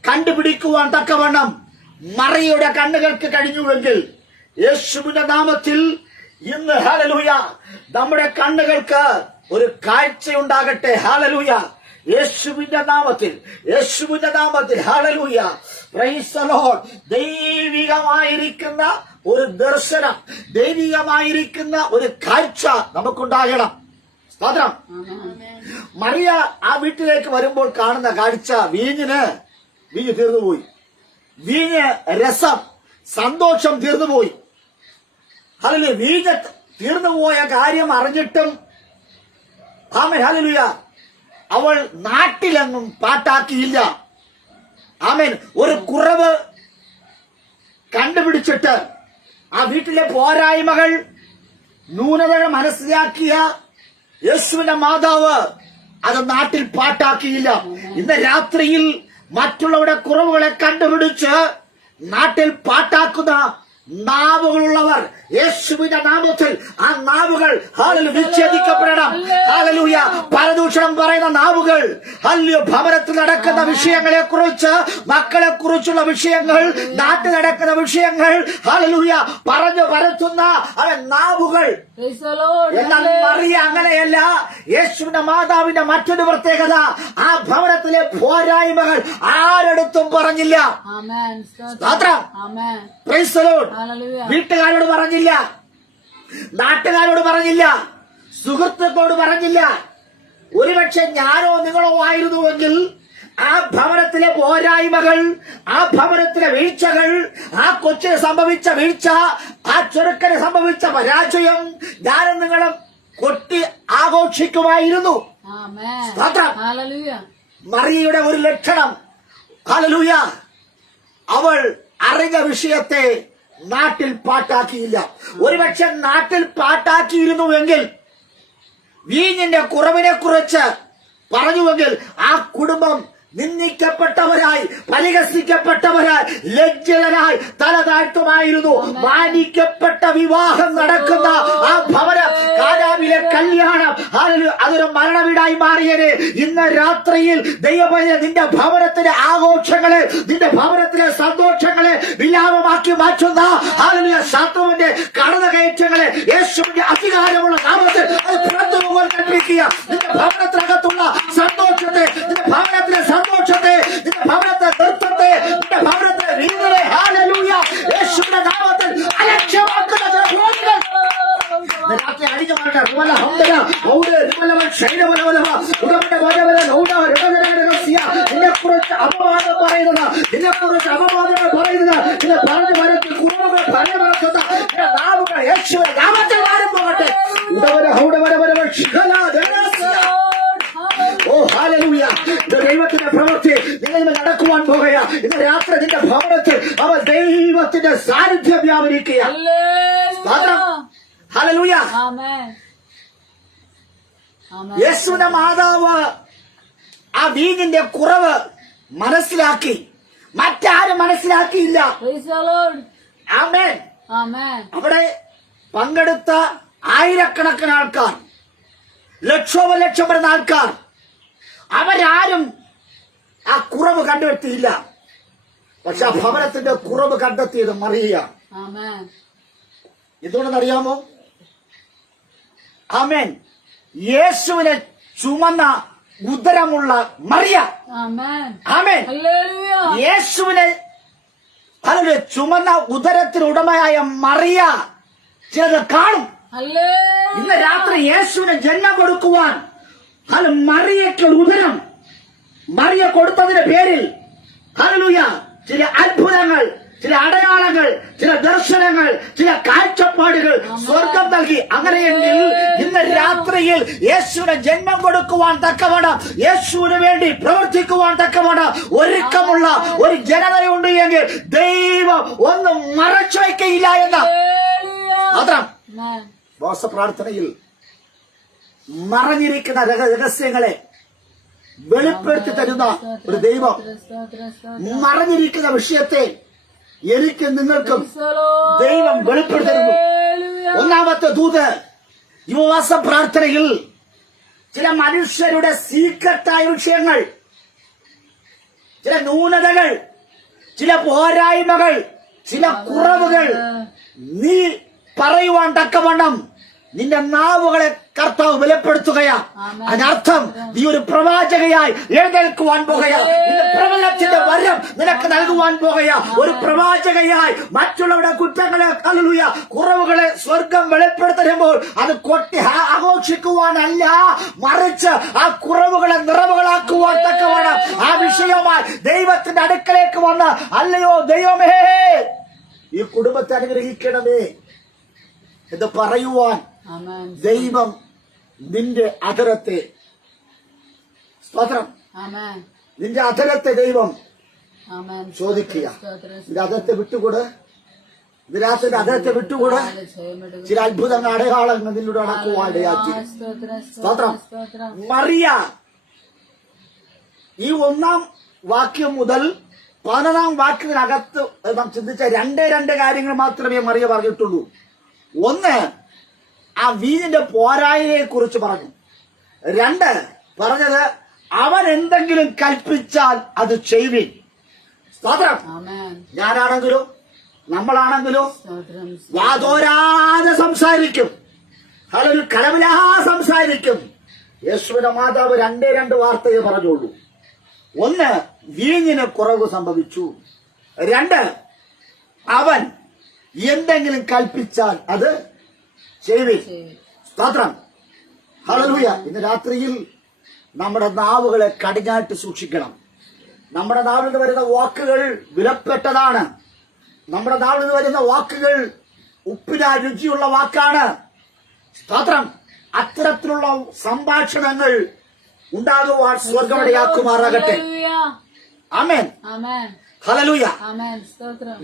കണ്ടുപിടിക്കുവാൻ തക്കവണ്ണം മറിയയുടെ കണ്ണുകൾക്ക് കഴിഞ്ഞുവെങ്കിൽ യേശുവിന്റെ നാമത്തിൽ ഇന്ന് ഹല്ലേലൂയ നമ്മുടെ കണ്ണുകൾക്ക് ഒരു കാഴ്ചയുണ്ടാകട്ടെ. ഹല്ലേലൂയ. യേശുവിന്റെ നാമത്തിൽ, യേശുവിന്റെ നാമത്തിൽ. ഹല്ലേലൂയ. Praise the Lord. ദൈവികമായിരിക്കുന്ന ഒരു ദർശനം, ദൈവികമായിരിക്കുന്ന ഒരു കാഴ്ച നമുക്കുണ്ടാകണം. സ്തോത്രം. മറിയ ആ വീട്ടിലേക്ക് വരുമ്പോൾ കാണുന്ന കാഴ്ച വീഞ്ഞ് തീർന്നുപോയി. വീഞ്ഞ് രസം, സന്തോഷം തീർന്നുപോയി. ഹല്ലേലൂയ. വീഞ്ഞ് തീർന്നുപോയ കാര്യം അറിഞ്ഞിട്ടും ആമേൻ ഹല്ലേലൂയ അവൾ നാട്ടിലെങ്ങും പാട്ടാക്കിയില്ല. ആമേൻ. ഒരു കുറവ് കണ്ടുപിടിച്ചിട്ട് ആ വീട്ടിലെ പോരായ്മകൾ, ന്യൂനതകൾ മനസ്സിലാക്കിയ യേശുവിന്റെ മാതാവ് അത് നാട്ടിൽ പാട്ടാക്കിയില്ല. ഇന്ന് രാത്രിയിൽ മറ്റുള്ളവരുടെ കുറവുകളെ കണ്ടുപിടിച്ച് നാട്ടിൽ പാട്ടാക്കുന്ന നാവുകളുള്ളവർ യേശുവിന്റെ നാമത്തിൽ ആ നാവുകൾ ഹല്ലേലൂയ വിച്ഛേദിക്കപ്പെടണം. ഹല്ലേലൂയ. പരദൂഷണം പറയുന്ന നാവുകൾ, ഹല്ലേലൂയ, ഭവനത്തിൽ നടക്കുന്ന വിഷയങ്ങളെ കുറിച്ച്, മക്കളെ കുറിച്ചുള്ള വിഷയങ്ങൾ, നാട്ടിൽ നടക്കുന്ന വിഷയങ്ങൾ, ഹല്ലേലൂയ, പറഞ്ഞു പരത്തുന്ന നാവുകൾ. എന്നാൽ മറിയ അങ്ങനെയല്ല. യേശുവിന്റെ മാതാവിന്റെ മറ്റൊരു പ്രത്യേകത, ആ ഭവനത്തിലെ പോരായ്മകൾ ആരെടുത്തും പറഞ്ഞില്ല. Price the Lord. വീട്ടുകാരോട് പറഞ്ഞില്ല, നാട്ടുകാരോട് പറഞ്ഞില്ല, സുഹൃത്തുക്കളോട് പറഞ്ഞില്ല. ഒരുപക്ഷെ ഞാനോ നിങ്ങളോ ആയിരുന്നുവെങ്കിൽ ആ ഭവനത്തിലെ പോരായ്മകൾ, ആ ഭവനത്തിലെ വീഴ്ചകൾ, ആ കൊച്ചിന് സംഭവിച്ച വീഴ്ച, ആ ചെറുക്കന് സംഭവിച്ച പരാജയം ഞാനും നിങ്ങളും കൊട്ടി ആഘോഷിക്കുമായിരുന്നു. മറിയയുടെ ഒരു ലക്ഷണം, ഹല്ലേലൂയ, അവൾ അറിഞ്ഞ വിഷയത്തെ നാട്ടിൽ പാട്ടാക്കിയില്ല. ഒരുപക്ഷെ നാട്ടിൽ പാട്ടാക്കിയിരുന്നുവെങ്കിൽ, വീഞ്ഞിന്റെ കുറവിനെ കുറിച്ച് പറഞ്ഞുവെങ്കിൽ, ആ കുടുംബം നിന്ദിക്കപ്പെട്ടവരായി, പരിഹസിക്കപ്പെട്ടവരായി, ലജ്ജിതരായി തല താഴ്ത്തുമായിരുന്നു. മാനിക്കപ്പെട്ട വിവാഹം നടക്കുന്ന ആ ഭവനം, കാനാവിലെ കല്യാണം, അതൊരു മരണവീടായി മാറിയത്. ഇന്ന് രാത്രിയിൽ ദൈവമേ, നിന്റെ ഭവനത്തിലെ ആഘോഷങ്ങളെ, നിന്റെ ഭവനത്തിലെ സന്തോഷങ്ങളെ വിലാപമാക്കി മാറ്റുന്ന ശത്രുവിന്റെ കടന്നുകയറ്റങ്ങളെ യേശുവിന്റെ അധികാരമുള്ള നാമത്തിൽ അത് പുറത്തുപോകാൻ കൽപ്പിക്കുക. നിന്റെ ഭവനത്തിനകത്തുള്ള സന്തോഷത്തെ, നിന്റെ ഭവനത്തിലെ സന്തോഷത്തെ, നിന്റെ ഭവനത്തെ നൃത്തത്തെ, നിന്റെ ഭവനത്തിലെ വീടുകളെ, ഹല്ലേലൂയ, യേശുവിന്റെ നാമത്തിൽ അലക്ഷ്യമാക്കുന്ന രാത്രി അടിഞ്ഞു മാറട്ടെ. നിന്നെക്കുറിച്ച് അപവാദം പറയുന്നത്, നിന്നെക്കുറിച്ച് അപവാദങ്ങൾ പറയുന്നത്, നിന്നെ പറഞ്ഞു വരത്തിൽ കുറവുകൾ ഭയപ്പെടുത്തുന്ന നാവുകൾ യേശുവിന്റെ നാമത്തിൽ മാറി പോകട്ടെ. ഓ ഹല്ലേലൂയ. ദൈവത്തിന്റെ പ്രവൃത്തി നിങ്ങൾ നടക്കുവാൻ പോകുകയാ. ഇന്ന് രാത്രി നിന്റെ ഭവനത്തിൽ അവ ദൈവത്തിന്റെ സാന്നിധ്യം വ്യാപരിക്കുക. ഹല്ലേലൂയ. യേശുവിന്റെ മാതാവ് ആ വീഞ്ഞിന്റെ കുറവ് മനസ്സിലാക്കി, മറ്റാരും മനസ്സിലാക്കിയില്ല. ആമേൻ. അവിടെ പങ്കെടുത്ത ആയിരക്കണക്കിന് ആൾക്കാർ, ലക്ഷോപലക്ഷം വരുന്ന ആൾക്കാർ, അവരാരും ആ കുറവ് കണ്ടെത്തിയില്ല. പക്ഷെ ആ ഭവനത്തിന്റെ കുറവ് കണ്ടെത്തിയത് മറിയ. എന്തുകൊണ്ടെന്നറിയാമോ? ആമേൻ. യേശുവിനെ ചുമന്ന ഉദരമുള്ള മറിയ. ആമേൻ. യേശുവിനെ ചുമന്ന ഉദരത്തിനുടമയായ മറിയ ചിലത് കാണും. ഇന്ന് രാത്രി യേശുവിന് ജന്മം കൊടുക്കുവാൻ മറിയയ്ക്ക് ഉദരം, മറിയ കൊടുത്തതിന്റെ പേരിൽ ഹല്ലേലൂയ ചില അത്ഭുതങ്ങൾ, ചില അടയാളങ്ങൾ, ചില ദർശനങ്ങൾ, ചില കാഴ്ചപ്പാടുകൾ സ്വർഗം നൽകി. അങ്ങനെയെങ്കിൽ ഇന്ന് രാത്രിയിൽ യേശുവിന് ജന്മം കൊടുക്കുവാൻ തക്കവണ്ണം, യേശുവിന് വേണ്ടി പ്രവർത്തിക്കുവാൻ തക്കവണ്ണം ഒരുക്കമുള്ള ഒരു ജനതയുണ്ട് എങ്കിൽ ദൈവം ഒന്നും മറച്ചു വയ്ക്കയില്ല എന്ന് മാത്രം. പ്രാർത്ഥനയിൽ മറഞ്ഞിരിക്കുന്ന രഹസ്യങ്ങളെ വെളിപ്പെടുത്തി തരുന്ന ഒരു ദൈവം, മറഞ്ഞിരിക്കുന്ന വിഷയത്തെ എനിക്ക് നിങ്ങൾക്കും ദൈവം വെളിപ്പെടുത്തരുന്നു. ഒന്നാമത്തെ ദൂത്, ഉപവാസ പ്രാർത്ഥനയിൽ ചില മനുഷ്യരുടെ സീക്രട്ടായ വിഷയങ്ങൾ, ചില ന്യൂനതകൾ, ചില പോരായ്മകൾ, ചില കുറവുകൾ നീ പറയുവാൻ തക്കവണ്ണം നിന്റെ നാവുകളെ കർത്താവ് ബലപ്പെടുത്തുകയാ. അതിനർത്ഥം നീ ഒരു പ്രവാചകയായി എഴുന്നേൽക്കുവാൻ പോകുകയാ. നിന്റെ പ്രവചനത്തിന്റെ വരം നിനക്ക് നൽകുവാൻ പോകുകയാ. ഒരു പ്രവാചകയായി മറ്റുള്ളവരുടെ കുറ്റങ്ങളെ, ഹല്ലേലൂയ, കുറവുകളെ സ്വർഗം വെളിപ്പെടുത്തുമ്പോൾ അത് കൊട്ടി ആഘോഷിക്കുവാനല്ല, മറിച്ച് ആ കുറവുകളെ നിറവുകളാക്കുവാൻ തക്കവണ്ണം ആ വിഷയമായി ദൈവത്തിന്റെ അടുക്കലേക്ക് വന്ന്, അല്ലയോ ദൈവമേ ഈ കുടുംബത്തെ അനുഗ്രഹിക്കണമേ എന്ന് പറയുവാൻ ദൈവം നിന്റെ അധരത്തെ, സ്തോത്രം, നിന്റെ അധരത്തെ ദൈവം ചോദിക്കുക. നിന്റെ അധരത്തെ വിട്ടുകൂടെ, ഇതിനകത്തിന്റെ അധരത്തെ വിട്ടുകൂടെ. ചില അത്ഭുതങ്ങൾ, അടയാളങ്ങൾ നിന്നോട് നടക്കുവാനിടയാക്കി. സ്തോത്രം. മറിയ ഈ 1-ാം വാക്യം മുതൽ 11-ാം വാക്യത്തിനകത്ത് നാം ചിന്തിച്ച രണ്ട് കാര്യങ്ങൾ മാത്രമേ മറിയ പറഞ്ഞിട്ടുള്ളൂ. ഒന്ന്, ആ വീഞ്ഞിന്റെ പോരായ്മയെ കുറിച്ച് പറഞ്ഞു. 2, പറഞ്ഞത് അവൻ എന്തെങ്കിലും കൽപ്പിച്ചാൽ അത് ചെയ്യുവിൻ. സ്തോത്രം. ഞാനാണെങ്കിലോ നമ്മളാണെങ്കിലോ വാതോരാതെ സംസാരിക്കും, അതൊരു കലവിലാ സംസാരിക്കും. യേശുവിന്റെ മാതാവ് 2 വാർത്തയെ പറഞ്ഞുള്ളൂ. 1, വീഞ്ഞിന് കുറവ് സംഭവിച്ചു. 2, അവൻ എന്തെങ്കിലും കൽപ്പിച്ചാൽ അത് ചെയ്യുവിൻ. സ്തോത്രം. ഹല്ലേലൂയ. ഇന്ന് രാത്രിയിൽ നമ്മുടെ നാവുകളെ കടിഞ്ഞാട്ട് സൂക്ഷിക്കണം. നമ്മുടെ നാവിൽ നിന്ന് വരുന്ന വാക്കുകൾ വിലപ്പെട്ടതാണ്. നമ്മുടെ നാവിൽ നിന്ന് വരുന്ന വാക്കുകൾ ഉപ്പിന രുചിയുള്ള വാക്കാണ്. സ്തോത്രം. അത്തരത്തിലുള്ള സംഭാഷണങ്ങൾ ഉണ്ടാകുവാൻ സ്വർഗ്ഗമിടയാക്കുമാറാകട്ടെ. ആമേൻ. ഹല്ലേലൂയ.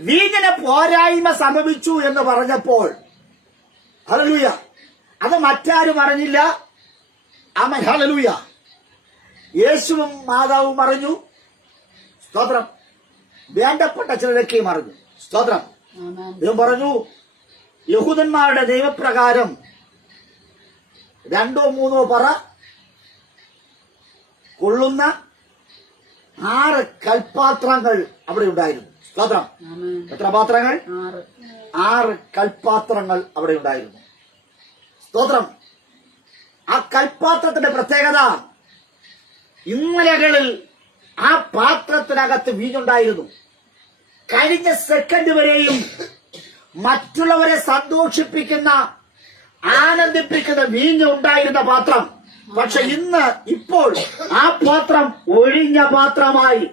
വീഞ്ഞിന് പോരായ്മ സംഭവിച്ചു എന്ന് പറഞ്ഞപ്പോൾ, ഹല്ലേലൂയ, അത് മറ്റാരും അറിഞ്ഞില്ല. ആമേൻ. ഹല്ലേലൂയ. യേശുവും മാതാവും പറഞ്ഞു. സ്തോത്രം. വേണ്ടപ്പെട്ട ചിലരൊക്കെയും അറിഞ്ഞു. സ്തോത്രം. ദൈവം പറഞ്ഞു, യഹൂദന്മാരുടെ നിയമപ്രകാരം 2-3 പറ കൊള്ളുന്ന 6 കൽപാത്രങ്ങൾ അവിടെ ഉണ്ടായിരുന്നു. സ്തോത്രം. എത്ര പാത്രങ്ങൾ? 6 കൽപാത്രങ്ങൾ അവിടെ ഉണ്ടായിരുന്നു. സ്തോത്രം. ആ കൽപാത്രത്തിന്റെ പ്രത്യേകത, ഇന്നലകളിൽ ആ പാത്രത്തിനകത്ത് വീഞ്ഞുണ്ടായിരുന്നു. കഴിഞ്ഞ സെക്കൻഡ് വരെയും മറ്റുള്ളവരെ സന്തോഷിപ്പിക്കുന്ന, ആനന്ദിപ്പിക്കുന്ന വീഞ്ഞ് ഉണ്ടായിരുന്ന പാത്രം. പക്ഷെ ഇപ്പോൾ ആ പാത്രം ഒഴിഞ്ഞ പാത്രമായി,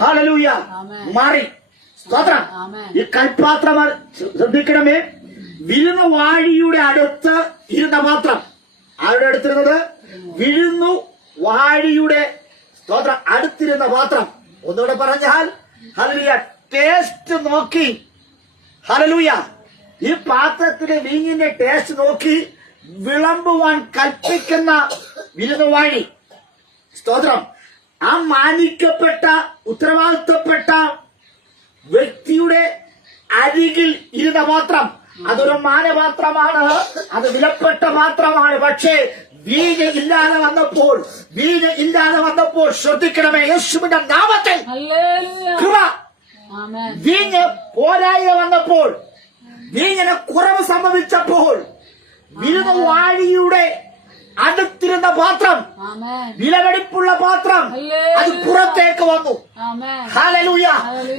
ഹല്ലേലൂയ, മാറി. സ്തോത്രം. ഈ കൽപാത്രം ശ്രദ്ധിക്കണമേ, വിരുന്നു വാഴിയുടെ അടുത്ത് ഇരുന്ന പാത്രം. ആരുടെ അടുത്തിരുന്നത്? വിരുന്നു വാഴിയുടെ, സ്തോത്രം, അടുത്തിരുന്ന പാത്രം. ഒന്നുകൂടെ പറഞ്ഞാൽ, ഹല്ലേലൂയ, ടേസ്റ്റ് നോക്കി, ഹല്ലേലൂയ, ഈ പാത്രത്തിലെ വീഞ്ഞിന്റെ ടേസ്റ്റ് നോക്കി വിളമ്പുവാൻ കൽപ്പിക്കുന്ന വിരുന്നുവാഴി. സ്തോത്രം. ആ മാനിക്കപ്പെട്ട, ഉത്തരവാദിത്വപ്പെട്ട വ്യക്തിയുടെ അരികിൽ ഇരുന്ന പാത്രം. അതൊരു മാനപാത്രമാണ്, അത് വിലപ്പെട്ട പാത്രമാണ്. പക്ഷേ വീഞ്ഞ് ഇല്ലാതെ വന്നപ്പോൾ ശ്രദ്ധിക്കണമേ, യേശുവിന്റെ നാമത്തിൽ കൃപ. വീഞ്ഞ് പോരായ്മ വന്നപ്പോൾ, വീഞ്ഞിന് കുറവ് സംഭവിച്ചപ്പോൾ, വിരുന്നുവാഴിയുടെ അടുത്തിരുന്ന പാത്രം, വിലവെടിപ്പുള്ള പാത്രം, അത് പുറത്തേക്ക് വന്നു. ഹല്ലേലൂയ.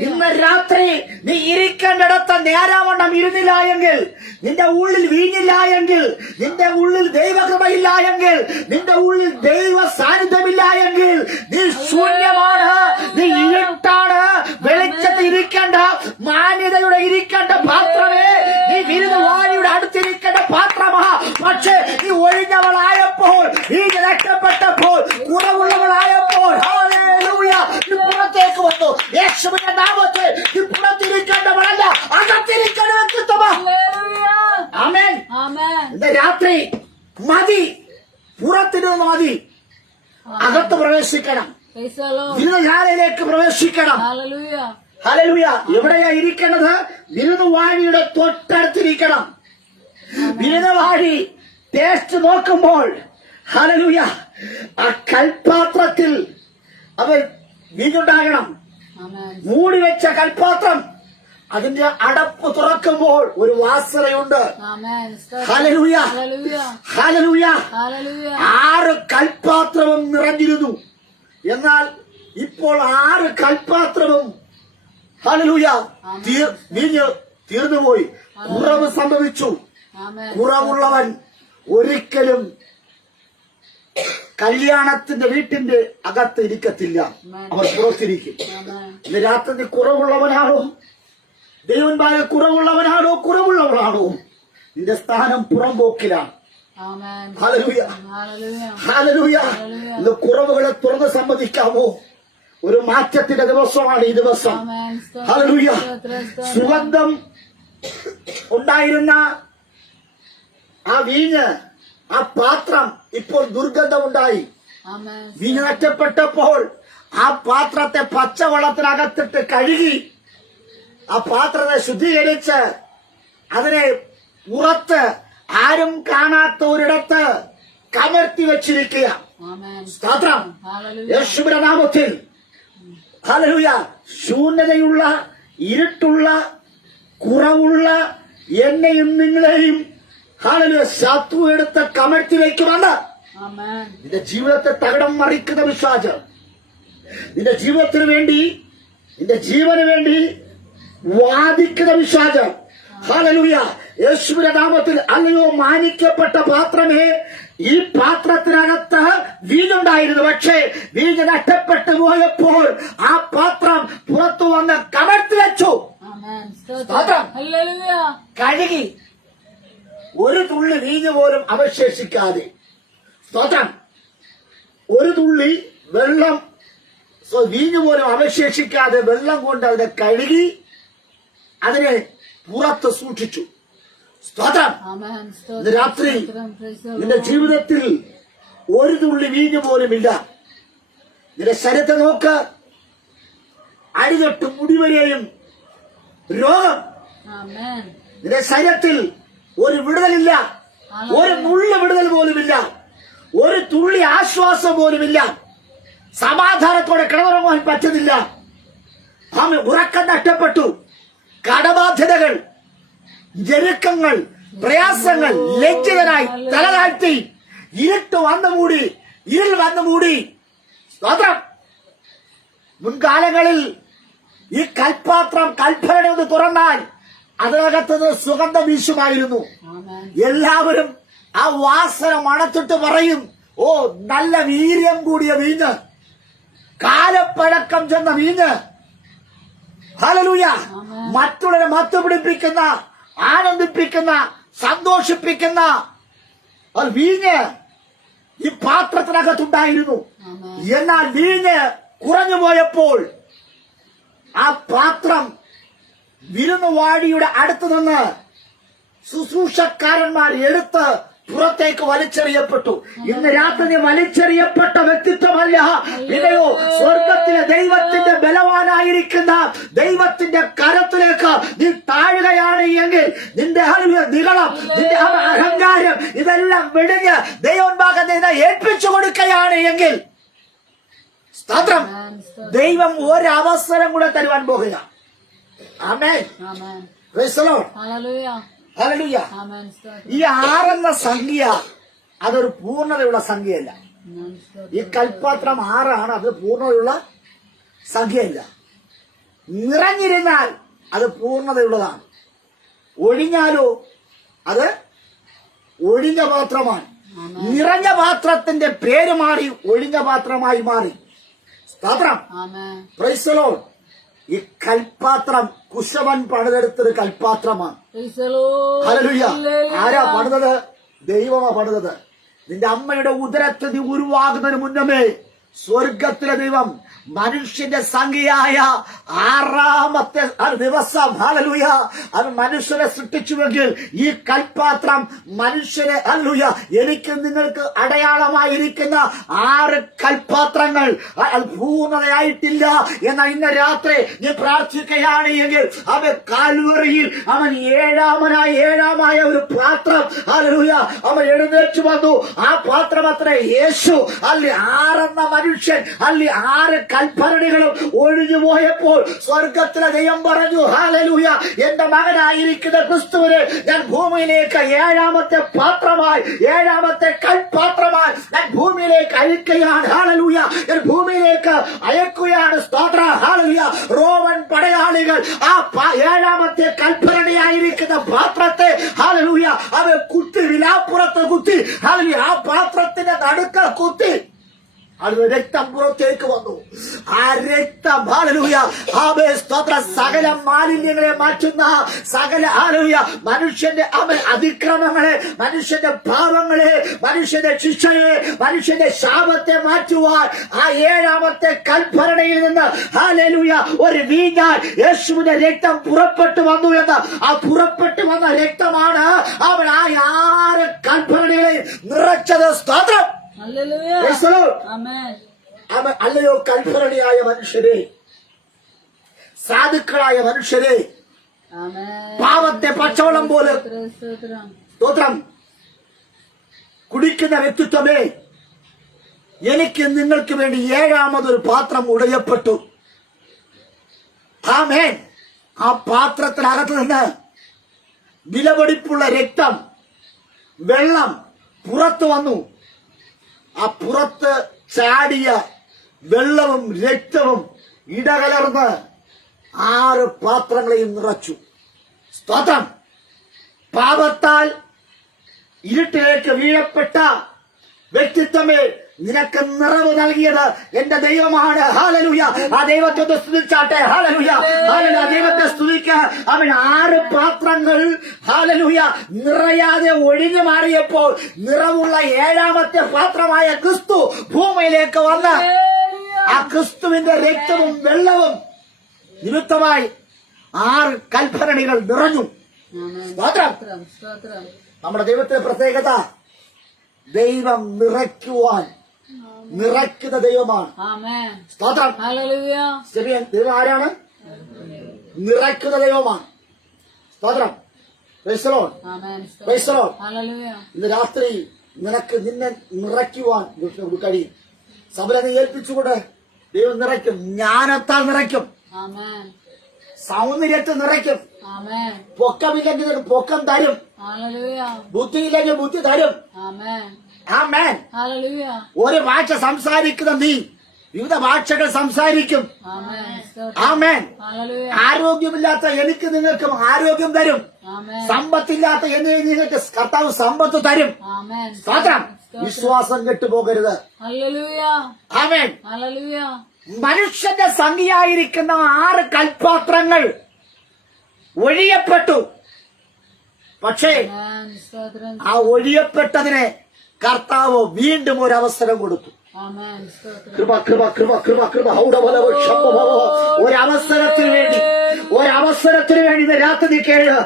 ഇന്ന് രാത്രി നീ ഇരിക്കേണ്ടിടത്ത് നേരാവണ്ണം ഇരുന്നില്ല എങ്കിൽ, നിന്റെ ഉള്ളിൽ വീഞ്ഞില്ല എങ്കിൽ, നിന്റെ ഉള്ളിൽ ദൈവകൃപയില്ല എങ്കിൽ, നിന്റെ ഉള്ളിൽ ദൈവ സാന്നിധ്യമില്ല എങ്കിൽ, നീ ശൂന്യമാണ്, നീ ഇരുട്ടാണ്. വെളിച്ചത്തിൽ ഇരിക്കേണ്ട, മാന്യതയുടെ ഇരിക്കേണ്ട പാത്രമേ, നീ വിരുന്നുവാഴിയുടെ അടുത്തിരിക്കേണ്ട പാത്രമാ. പക്ഷേ നീ ഒഴിഞ്ഞവളായപ്പോൾ, നീ രക്ഷപ്പെട്ടപ്പോൾ, കുറവുള്ളവളായപ്പോൾ, ഹല്ലേലൂയ, നീ പുറത്തേക്ക് വന്നു. യേശുവിന്റെ നാമത്തിൽ നീ പുറത്തിരിക്കേണ്ടവളല്ല, അകത്തിരിക്കേണ്ട വ്യക്തിത്വമാ. ആമേൻ. ഇന്ന് രാത്രി മതി, പുറത്തിരുന്ന് മതി, അകത്ത് പ്രവേശിക്കണം, വിരുന്നുശാലയിലേക്ക് പ്രവേശിക്കണം. ഹല്ലേലൂയ. എവിടെയാ ഇരിക്കേണ്ടത്? വിരുന്നുവാഴിയുടെ തൊട്ടടുത്തിരിക്കണം. വിരുന്നുവാഴി ടേസ്റ്റ് നോക്കുമ്പോൾ, ഹല്ലേലൂയ, ആ കൽപാത്രത്തിൽ അവൻ വീഞ്ഞുണ്ടാകണം. മൂടിവെച്ച കൽപാത്രം, അതിന്റെ അടപ്പ് തുറക്കുമ്പോൾ ഒരു വാസനയുണ്ട്. Hallelujah, hallelujah. 6 കൽപാത്രവും നിറഞ്ഞിരുന്നു. എന്നാൽ ഇപ്പോൾ 6 കൽപാത്രവും, ഹല്ലേലൂയ, വീഞ്ഞ് തീർന്നുപോയി. കുറവ് സംഭവിച്ചു. കുറവുള്ളവൻ ഒരിക്കലും കല്യാണത്തിന്റെ വീട്ടിന്റെ അകത്ത് ഇരിക്കത്തില്ല, അവർ പുറത്തിരിക്കും. ഇന്ന് രാത്രി നീ കുറവുള്ളവനാണോ? ദൈവന്മാരെ കുറവുള്ളവനാണോ? നിന്റെ സ്ഥാനം പുറംപോക്കിലാണ്. Hallelujah, hallelujah. ഇന്ന് കുറവുകളെ തുറന്ന് സമ്മതിക്കാമോ? ഒരു മാറ്റത്തിന്റെ ദിവസമാണ് ഈ ദിവസം. ഹല്ലേലൂയ. സുഗന്ധം ഉണ്ടായിരുന്ന ആ വീഞ്ഞ്, ആ പാത്രം ഇപ്പോൾ ദുർഗന്ധമുണ്ടായി. വീഞ്ഞ് നഷ്ടപ്പെട്ടപ്പോൾ ആ പാത്രത്തെ പച്ചവെള്ളത്തിനകത്തിട്ട് കഴുകി ആ പാത്രത്തെ ശുദ്ധീകരിച്ച് അതിനെ പുറത്ത് ആരും കാണാത്ത ഒരിടത്ത് കമർത്തി വെച്ചിരിക്കുക. സ്തോത്രം. യേശുവിന്റെ നാമത്തിൽ ഹല്ലേലൂയ. ശൂന്യതയുള്ള, ഇരുട്ടുള്ള, കുറവുള്ള എന്നെയും നിങ്ങളെയും ഹല്ലേലൂയ ശത്രു എടുത്ത് കമഴ്ത്തി വയ്ക്കുമെന്ന് നിന്റെ ജീവിതത്തെ തകിടം മറിക്കുന്ന വിശ്വാസം, നിന്റെ ജീവിതത്തിന് വേണ്ടി, നിന്റെ ജീവന് വേണ്ടി വാദിക്കുന്ന വിശ്വാസം. ഹല്ലേലൂയ. യേശുവിന്റെ നാമത്തിൽ. അല്ലയോ മാനിക്കപ്പെട്ട പാത്രമേ, ഈ പാത്രത്തിനകത്ത് വീഞ്ഞുണ്ടായിരുന്നു, പക്ഷേ വീഞ്ഞ് നഷ്ടപ്പെട്ടു പോയപ്പോൾ ആ പാത്രം പുറത്തു വന്ന് കമഴ്ത്തി വെച്ചു. കഴുകി ഒരു തുള്ളി വീഞ്ഞ് പോലും അവശേഷിക്കാതെ. സ്തോത്രം. ഒരു തുള്ളി വെള്ളം വീഞ്ഞ് പോലും അവശേഷിക്കാതെ വെള്ളം കൊണ്ട് അതിനെ കഴുകി അതിനെ പുറത്ത് സൂക്ഷിച്ചു. സ്തോത്രം. ഇന്ന് രാത്രി നിന്റെ ജീവിതത്തിൽ ഒരു തുള്ളി വീഞ്ഞ് പോലുമില്ല. നിന്റെ ശരീരത്തെ നോക്ക്. അടിതൊട്ട് മുടിവരെയും രോഗം. നിന്റെ ശരീരത്തിൽ ഒരു വിടുതലില്ല, ഒരു നുള്ളു വിടുതൽ പോലുമില്ല, ഒരു തുള്ളി ആശ്വാസം പോലുമില്ല. സമാധാനത്തോടെ കിടന്നുറങ്ങാൻ പറ്റുന്നില്ല. ഉറക്കം നഷ്ടപ്പെട്ടു. കടബാധ്യതകൾ, ഞെരുക്കങ്ങൾ, പ്രയാസങ്ങൾ, ലജ്ജിതനായി തലതാഴ്ത്തി ഇരുട്ട് വന്നുകൂടി, ഇരുൾ വന്നുകൂടി. സ്തോത്രം. മുൻകാലങ്ങളിൽ ഈ കൽപാത്രം കൽപ്പന ഒന്ന് തുറന്നാൽ അതിനകത്ത് സുഗന്ധം വീശുമായിരുന്നു. എല്ലാവരും ആ വാസന മണത്തിട്ട് പറയും, ഓ നല്ല വീര്യം കൂടിയ വീഞ്ഞ്, കാലപ്പഴക്കം ചെന്ന വീഞ്ഞ്. ഹല്ലേലൂയ. മറ്റുള്ളവരെ മത്തുപിടിപ്പിക്കുന്ന, ആനന്ദിപ്പിക്കുന്ന, സന്തോഷിപ്പിക്കുന്ന ഒരു വീഞ്ഞ് ഈ പാത്രത്തിനകത്തുണ്ടായിരുന്നു. എന്നാൽ വീഞ്ഞ് കുറഞ്ഞു പോയപ്പോൾ ആ പാത്രം വിരുന്നുവാഴിയുടെ അടുത്ത് നിന്ന് ശുശ്രൂഷക്കാരന്മാർ എടുത്ത് പുറത്തേക്ക് വലിച്ചെറിയപ്പെട്ടു. ഇന്ന് രാത്രി നീ വലിച്ചെറിയപ്പെട്ട വ്യക്തിത്വമല്ല, പിന്നെയോ സ്വർഗത്തിലെ ദൈവത്തിന്റെ ബലവാനായിരിക്കുന്ന ദൈവത്തിന്റെ കരത്തിലേക്ക് നീ താഴുകയാണ് എങ്കിൽ നിന്റെ നിഗളം, നിന്റെ അഹങ്കാരം ഇതെല്ലാം വെടിഞ്ഞ് ദൈവഭാഗം നിന്ന് ഏൽപ്പിച്ചു കൊടുക്കുകയാണ് എങ്കിൽ സ്തോത്രം, ദൈവം ഒരവസരം കൂടെ തരുവാൻ പോകുക. ആമേൻ. Praise the Lord. ഹല്ലേലൂയ. ഈ 6 എന്ന സംഖ്യ അതൊരു പൂർണ്ണതയുള്ള സംഖ്യയല്ല. ഈ കൽപ്പാത്രം 6 ആണ്, അത് പൂർണ്ണതയുള്ള സംഖ്യയല്ല. നിറഞ്ഞിരുന്നാൽ അത് പൂർണ്ണതയുള്ളതാണ്, ഒഴിഞ്ഞാലോ അത് ഒഴിഞ്ഞ പാത്രമാണ്. നിറഞ്ഞ പാത്രത്തിന്റെ പേര് മാറി ഒഴിഞ്ഞ പാത്രമായി മാറി. സ്തോത്രം. Price the Lord. ഈ കൽപ്പാത്രം കുശവൻ പണിതെടുത്തൊരു കൽപ്പാത്രമാണ്. ഹല്ലേലൂയ. ആരാ പണിതത്? ദൈവമാ പണിതത്. നിന്റെ അമ്മയുടെ ഉദരത്തിൽ നീ ഉരുവാകുന്നതിന് മുന്നമേ സ്വർഗത്തിലെ ദൈവം മനുഷ്യന്റെ സംഖ്യയായ 6ാമത്തെ ദിവസം ഹല്ലേലൂയ അത് മനുഷ്യനെ സൃഷ്ടിച്ചുവെങ്കിൽ ഈ കൽപ്പാത്രം മനുഷ്യനെ ഹല്ലേലൂയ എനിക്ക് നിങ്ങൾക്ക് അടയാളമായിരിക്കുന്ന 6 കൽപ്പാത്രങ്ങൾ അത് പൂർണ്ണതയായിട്ടില്ല എന്നാൽ ഇന്ന് രാത്രി നീ പ്രാർത്ഥിക്കുകയാണ് എങ്കിൽ അവൻ കാൽവറിയിൽ അവൻ ഏഴാമായ ഒരു പാത്രം ഹല്ലേലൂയ അവൻ എഴുന്നേറ്റ് വന്നു. ആ പാത്രം അത്ര യേശു അല്ലെ 6 എന്ന മനുഷ്യൻ അല്ലെ 6 കൽപ്പരണികളും ഒഴിഞ്ഞു പോയപ്പോൾ സ്വർഗത്തിലെ ദൈവം പറഞ്ഞു, ഹല്ലേലൂയ എന്റെ മകനായിരിക്കുന്ന ക്രിസ്തുവിനെ ഞാൻ ഭൂമിയിലേക്ക് 7ാമത്തെ പാത്രമായി 7ാമത്തെ കൽപാത്രമായി ഞാൻ ഭൂമിയിലേക്ക് അയക്കുകയാണ്. ഹല്ലേലൂയ ഞാൻ ഭൂമിയിലേക്ക് അയക്കുകയാണ്. സ്തോത്രം. ഹല്ലേലൂയ. റോമൻ പടയാളികൾ ആ 7ാമത്തെ കൽപ്പരണിയായിരിക്കുന്ന പാത്രത്തെ ഹല്ലേലൂയ അവൻ കുത്തി വിലാപ്പുറത്ത് കുത്തി ഹല്ലേലൂയ ആ പാത്രത്തിന്റെ നടുക്ക കുത്തി അത് രക്തം പുറത്തേക്ക് വന്നു. ആ രക്തം ഹല്ലേലൂയ ആമേൻ സ്തോത്രം സകല മാലിന്യങ്ങളെ മാറ്റുന്ന സകല ഹല്ലേലൂയ മനുഷ്യന്റെ അതിക്രമങ്ങളെ, മനുഷ്യന്റെ പാപങ്ങളെ, മനുഷ്യന്റെ ശിക്ഷയെ, മനുഷ്യന്റെ ശാപത്തെ മാറ്റുവാൻ ആ 7ാമത്തെ കൽഭരണിയിൽ നിന്ന് ഹല്ലേലൂയ ഒരു വീഞ്ഞാൽ യേശുവിന്റെ രക്തം പുറപ്പെട്ടു വന്നു എന്ന് ആ പുറപ്പെട്ടു വന്ന രക്തമാണ് അവൻ ആ 6 കൽഭരണികളെ നിറച്ചത്. സ്തോത്രം. Hallelujah. Praise the Lord. Amen. അല്ലയോ കൽഭരണിയായ മനുഷ്യരെ, സാധുക്കളായ മനുഷ്യരെ, Amen. പാവത്തെ പച്ചവെള്ളം പോലെ സ്തോത്രം. സ്തോത്രം കുടിക്കുന്ന വ്യക്തിത്വമേ, എനിക്ക് നിങ്ങൾക്ക് വേണ്ടി ഏഴാമതൊരു പാത്രം ഉടയപ്പെട്ടു. ആമേൻ. ആ പാത്രത്തിനകത്ത് നിന്ന് വിലപിടിപ്പുള്ള രക്തം, വെള്ളം പുറത്തു വന്നു. ആ പുറത്ത് ചാടിയ വെള്ളവും രക്തവും ഇടകലർന്ന് 6 പാത്രങ്ങളെയും നിറച്ചു. സ്തോത്രം. പാപത്താൽ ഇരുട്ടിലേക്ക് വീഴപ്പെട്ട വ്യക്തിത്വമേ, നിനക്ക് നിറവ് നൽകിയത് എന്റെ ദൈവമാണ്. ഹല്ലേലൂയ. ആ ദൈവത്തെ സ്തുതിച്ചാട്ടെ. ഹല്ലേലൂയ. ഹല്ലേലൂയ. ആ ദൈവത്തെ സ്തുതിക്കുക. അവൻ 6 പാത്രങ്ങൾ ഹല്ലേലൂയ നിറയാതെ ഒഴിഞ്ഞു മാറിയപ്പോൾ നിറവുള്ള 7ാമത്തെ പാത്രമായ ക്രിസ്തു ഭൂമിയിലേക്ക് വന്ന് ആ ക്രിസ്തുവിന്റെ രക്തവും വെള്ളവും നിമിത്തമായി 6 കൽഭരണികൾ നിറഞ്ഞു. Amen. സ്തോത്രം. സ്തോത്രം. നമ്മുടെ ദൈവത്തിന്റെ പ്രത്യേകത, ദൈവം നിറയ്ക്കുന്ന ദൈവമാണ്. Amen. സ്തോത്രം. Hallelujah. സ്റ്റെഫിയൻ, ദൈവം ആരാണ്? നിറയ്ക്കുന്ന ദൈവമാണ്. സ്തോത്രം. Price the Lord. Amen. Price the Lord. Hallelujah. ഇന്ന് രാത്രി നിന്നെ നിറയ്ക്കുവാൻ കഴിയും. സഭയെ നീ ഏൽപ്പിച്ചുകൊണ്ട് ദൈവം നിറയ്ക്കും. ജ്ഞാനത്താൽ നിറയ്ക്കും. Amen. സൗന്ദര്യത്തിൽ നിറയ്ക്കും. Amen. പൊക്കമില്ലെങ്കിൽ പൊക്കം തരും. Hallelujah. ബുദ്ധിയില്ലെങ്കിൽ ബുദ്ധി തരും. Amen. ആമേൻ. Hallelujah. ഒരു ഭാഷ സംസാരിക്കുന്ന നീ വിവിധ ഭാഷകൾ സംസാരിക്കും. Amen. സ്തോത്രം. ആമേൻ. Hallelujah. ആരോഗ്യമില്ലാത്ത എനിക്ക് നിങ്ങൾക്കും ആരോഗ്യം തരും. Amen. സമ്പത്തില്ലാത്ത നിങ്ങൾക്ക് കർത്താവ് സമ്പത്ത് തരും. Amen. സ്തോത്രം. വിശ്വാസം കെട്ടുപോകരുത്. Hallelujah. ആമേൻ. Hallelujah. മനുഷ്യന്റെ സംഖ്യയായിരിക്കുന്ന 6 കൽപാത്രങ്ങൾ ഒഴിയപ്പെട്ടു. പക്ഷേ Amen. സ്തോത്രം. ആ ഒഴിയപ്പെട്ടതിനെ കർത്താവ് വീണ്ടും ഒരു അവസരം കൊടുത്തു. Amen. സ്തോത്രം. കൃപ കൃപ കൃപ കൃപ കൃപ ഹൗഡബലവോ ശബ്ദമോ. ഒരവസരത്തിന് വേണ്ടി ഇന്ന് രാത്രി കേള്.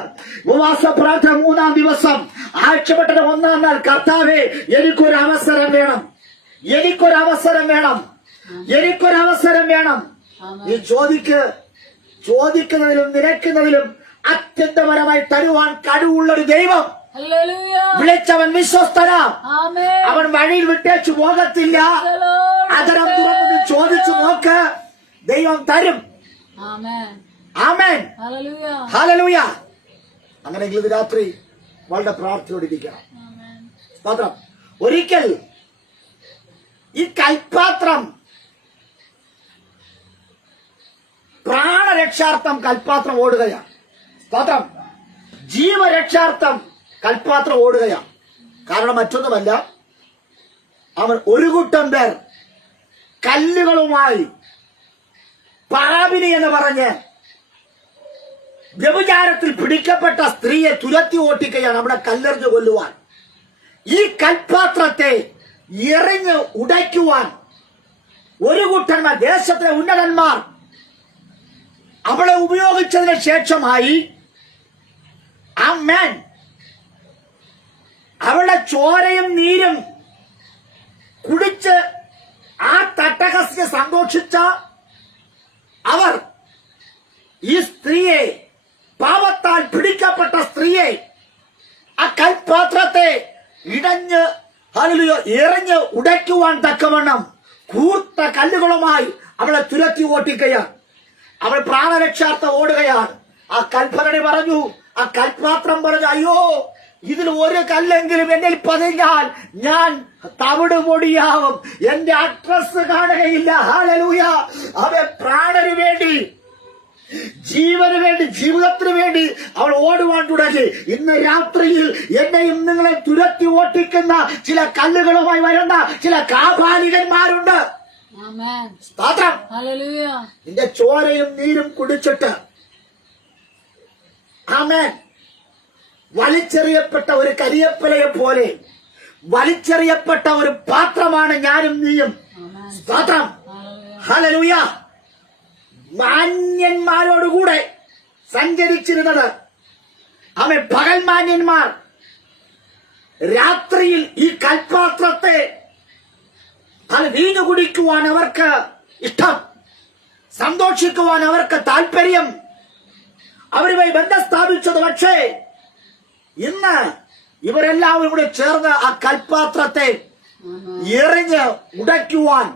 ഉപവാസ പ്രാർത്ഥന 3-ാം ദിവസം, ആഴ്ചപ്പെട്ട 1-ാം നാൾ, കർത്താവേ എനിക്കൊരവസരം വേണം. നീ ചോദിക്കുന്നതിലും നിരക്കുന്നതിലും അത്യന്തപരമായി തരുവാൻ കഴിവുള്ളൊരു ദൈവം. Hallelujah. വിളിച്ചവൻ വിശ്വസ്തനാ. Amen. അവൻ വഴിയിൽ വിട്ടേച്ചു പോകത്തില്ല. അതരം തുറന്ന് ചോദിച്ചു നോക്ക്, ദൈവം തരും. Amen. ആമേൻ. Hallelujah. ഹല്ലേലൂയ. അങ്ങനെയെങ്കിൽ ഇത് രാത്രി വളരെ പ്രാർത്ഥനയോടിരിക്കണം. Amen. സ്തോത്രം. ഒരിക്കൽ ഈ കൽപാത്രം പ്രാണരക്ഷാർത്ഥം കൽപാത്രം ഓടുകയാണ്. സ്തോത്രം. ജീവരക്ഷാർത്ഥം കൽപാത്രം ഓടുകയാണ്. കാരണം മറ്റൊന്നുമല്ല, അവൻ ഒരു കൂട്ടം പേർ കല്ലുകളുമായി പാപിനി എന്ന് പറഞ്ഞ് വ്യഭിചാരത്തിൽ പിടിക്കപ്പെട്ട സ്ത്രീയെ തുരത്തി ഓട്ടിക്കുകയാണ്, അവിടെ കല്ലെറിഞ്ഞു കൊല്ലുവാൻ. ഈ കൽപാത്രത്തെ എറിഞ്ഞ് ഉടയ്ക്കുവാൻ ഒരു കൂട്ടന്മാർ, ദേശത്തിലെ ഉന്നതന്മാർ അവളെ ഉപയോഗിച്ചതിന് ശേഷമായി ആമേൻ അവളുടെ ചോരയും നീരും കുടിച്ച് ആ തട്ടകസിയെ സന്തോഷിച്ച അവർ ഈ സ്ത്രീയെ, പാപത്താൽ പിടിക്കപ്പെട്ട സ്ത്രീയെ, ആ കൽപാത്രത്തെ എറിഞ്ഞ് ഉടയ്ക്കുവാൻ തക്കവണ്ണം കൂർത്ത കല്ലുകളുമായി അവളെ തുരത്തി ഓട്ടിക്കുകയാണ്. അവൾ പ്രാണരക്ഷാർത്ഥം ഓടുകയാണ്. ആ കൽഭരണി പറഞ്ഞു, ആ കൽപാത്രം പറഞ്ഞു, അയ്യോ ഇതിൽ ഒരു കല്ലെങ്കിലും എന്നിൽ പതിഞ്ഞാൽ ഞാൻ തവിട് പൊടിയാവും, എന്റെ അഡ്രസ് കാണുകയില്ല. ഹല്ലേലൂയ. അവൻ പ്രാണന് വേണ്ടി, ജീവന് വേണ്ടി, ജീവിതത്തിന് വേണ്ടി അവൾ ഓടുവാൻ തുടങ്ങി. ഇന്ന് രാത്രിയിൽ എന്നെയും നിങ്ങളെ തുരത്തി ഓട്ടിക്കുന്ന ചില കല്ലുകളുമായി വരുന്ന ചില കാപാലികന്മാരുണ്ട്. സ്തോത്രം. നിന്റെ ചോരയും നീരും കുടിച്ചിട്ട് ആമേൻ വലിച്ചെറിയപ്പെട്ട ഒരു കരിയപ്പലയെ പോലെ വലിച്ചെറിയപ്പെട്ട ഒരു പാത്രമാണ് ഞാനും നീയും. സ്തോത്രം. ഹല്ലേലൂയ. മാന്യന്മാരോടുകൂടെ സഞ്ചരിച്ചിരുന്നത് അവൻ പകൽ മാന്യന്മാർ രാത്രിയിൽ ഈ കൽപാത്രത്തെ അത് വീഞ്ഞു കുടിക്കുവാൻ അവർക്ക് ഇഷ്ടം, സന്തോഷിക്കുവാൻ അവർക്ക് താല്പര്യം, അവരുമായി ബന്ധം സ്ഥാപിച്ചത്. പക്ഷേ ഇന്ന് ഇവരെല്ലാവരും കൂടെ ചേർന്ന് ആ കൽപാത്രത്തെ എറിഞ്ഞ് ഉടയ്ക്കുവാൻ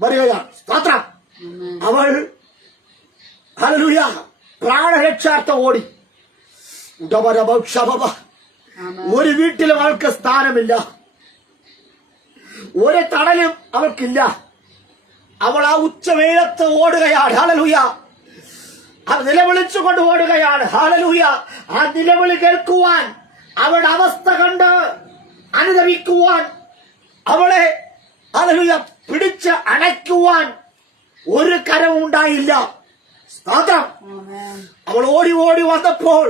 വരികയാണ്. സ്തോത്രം. അവൾ ഹല്ലേലൂയ പ്രാണരക്ഷാർത്ഥം ഓടി. ഒരു വീട്ടിലും അവൾക്ക് സ്ഥാനമില്ല, ഒരു തണലും അവൾക്കില്ല. അവൾ ആ ഉച്ചവെയിലത്ത് ഓടുകയാണ്. ഹല്ലേലൂയ. അവൾ നിലവിളിച്ചുകൊണ്ട് ഓടുകയാണ്. ഹല്ലേലൂയ. ആ നിലവിളി കേൾക്കുവാൻ, അവളുടെ അവസ്ഥ കണ്ട് അനുദവിക്കുവാൻ, അവളെ ഹല്ലേലൂയ പിടിച്ച് അണയ്ക്കുവാൻ ഒരു കരവും ഉണ്ടായില്ല. സ്തോത്രം. അവൾ ഓടി ഓടി വന്നപ്പോൾ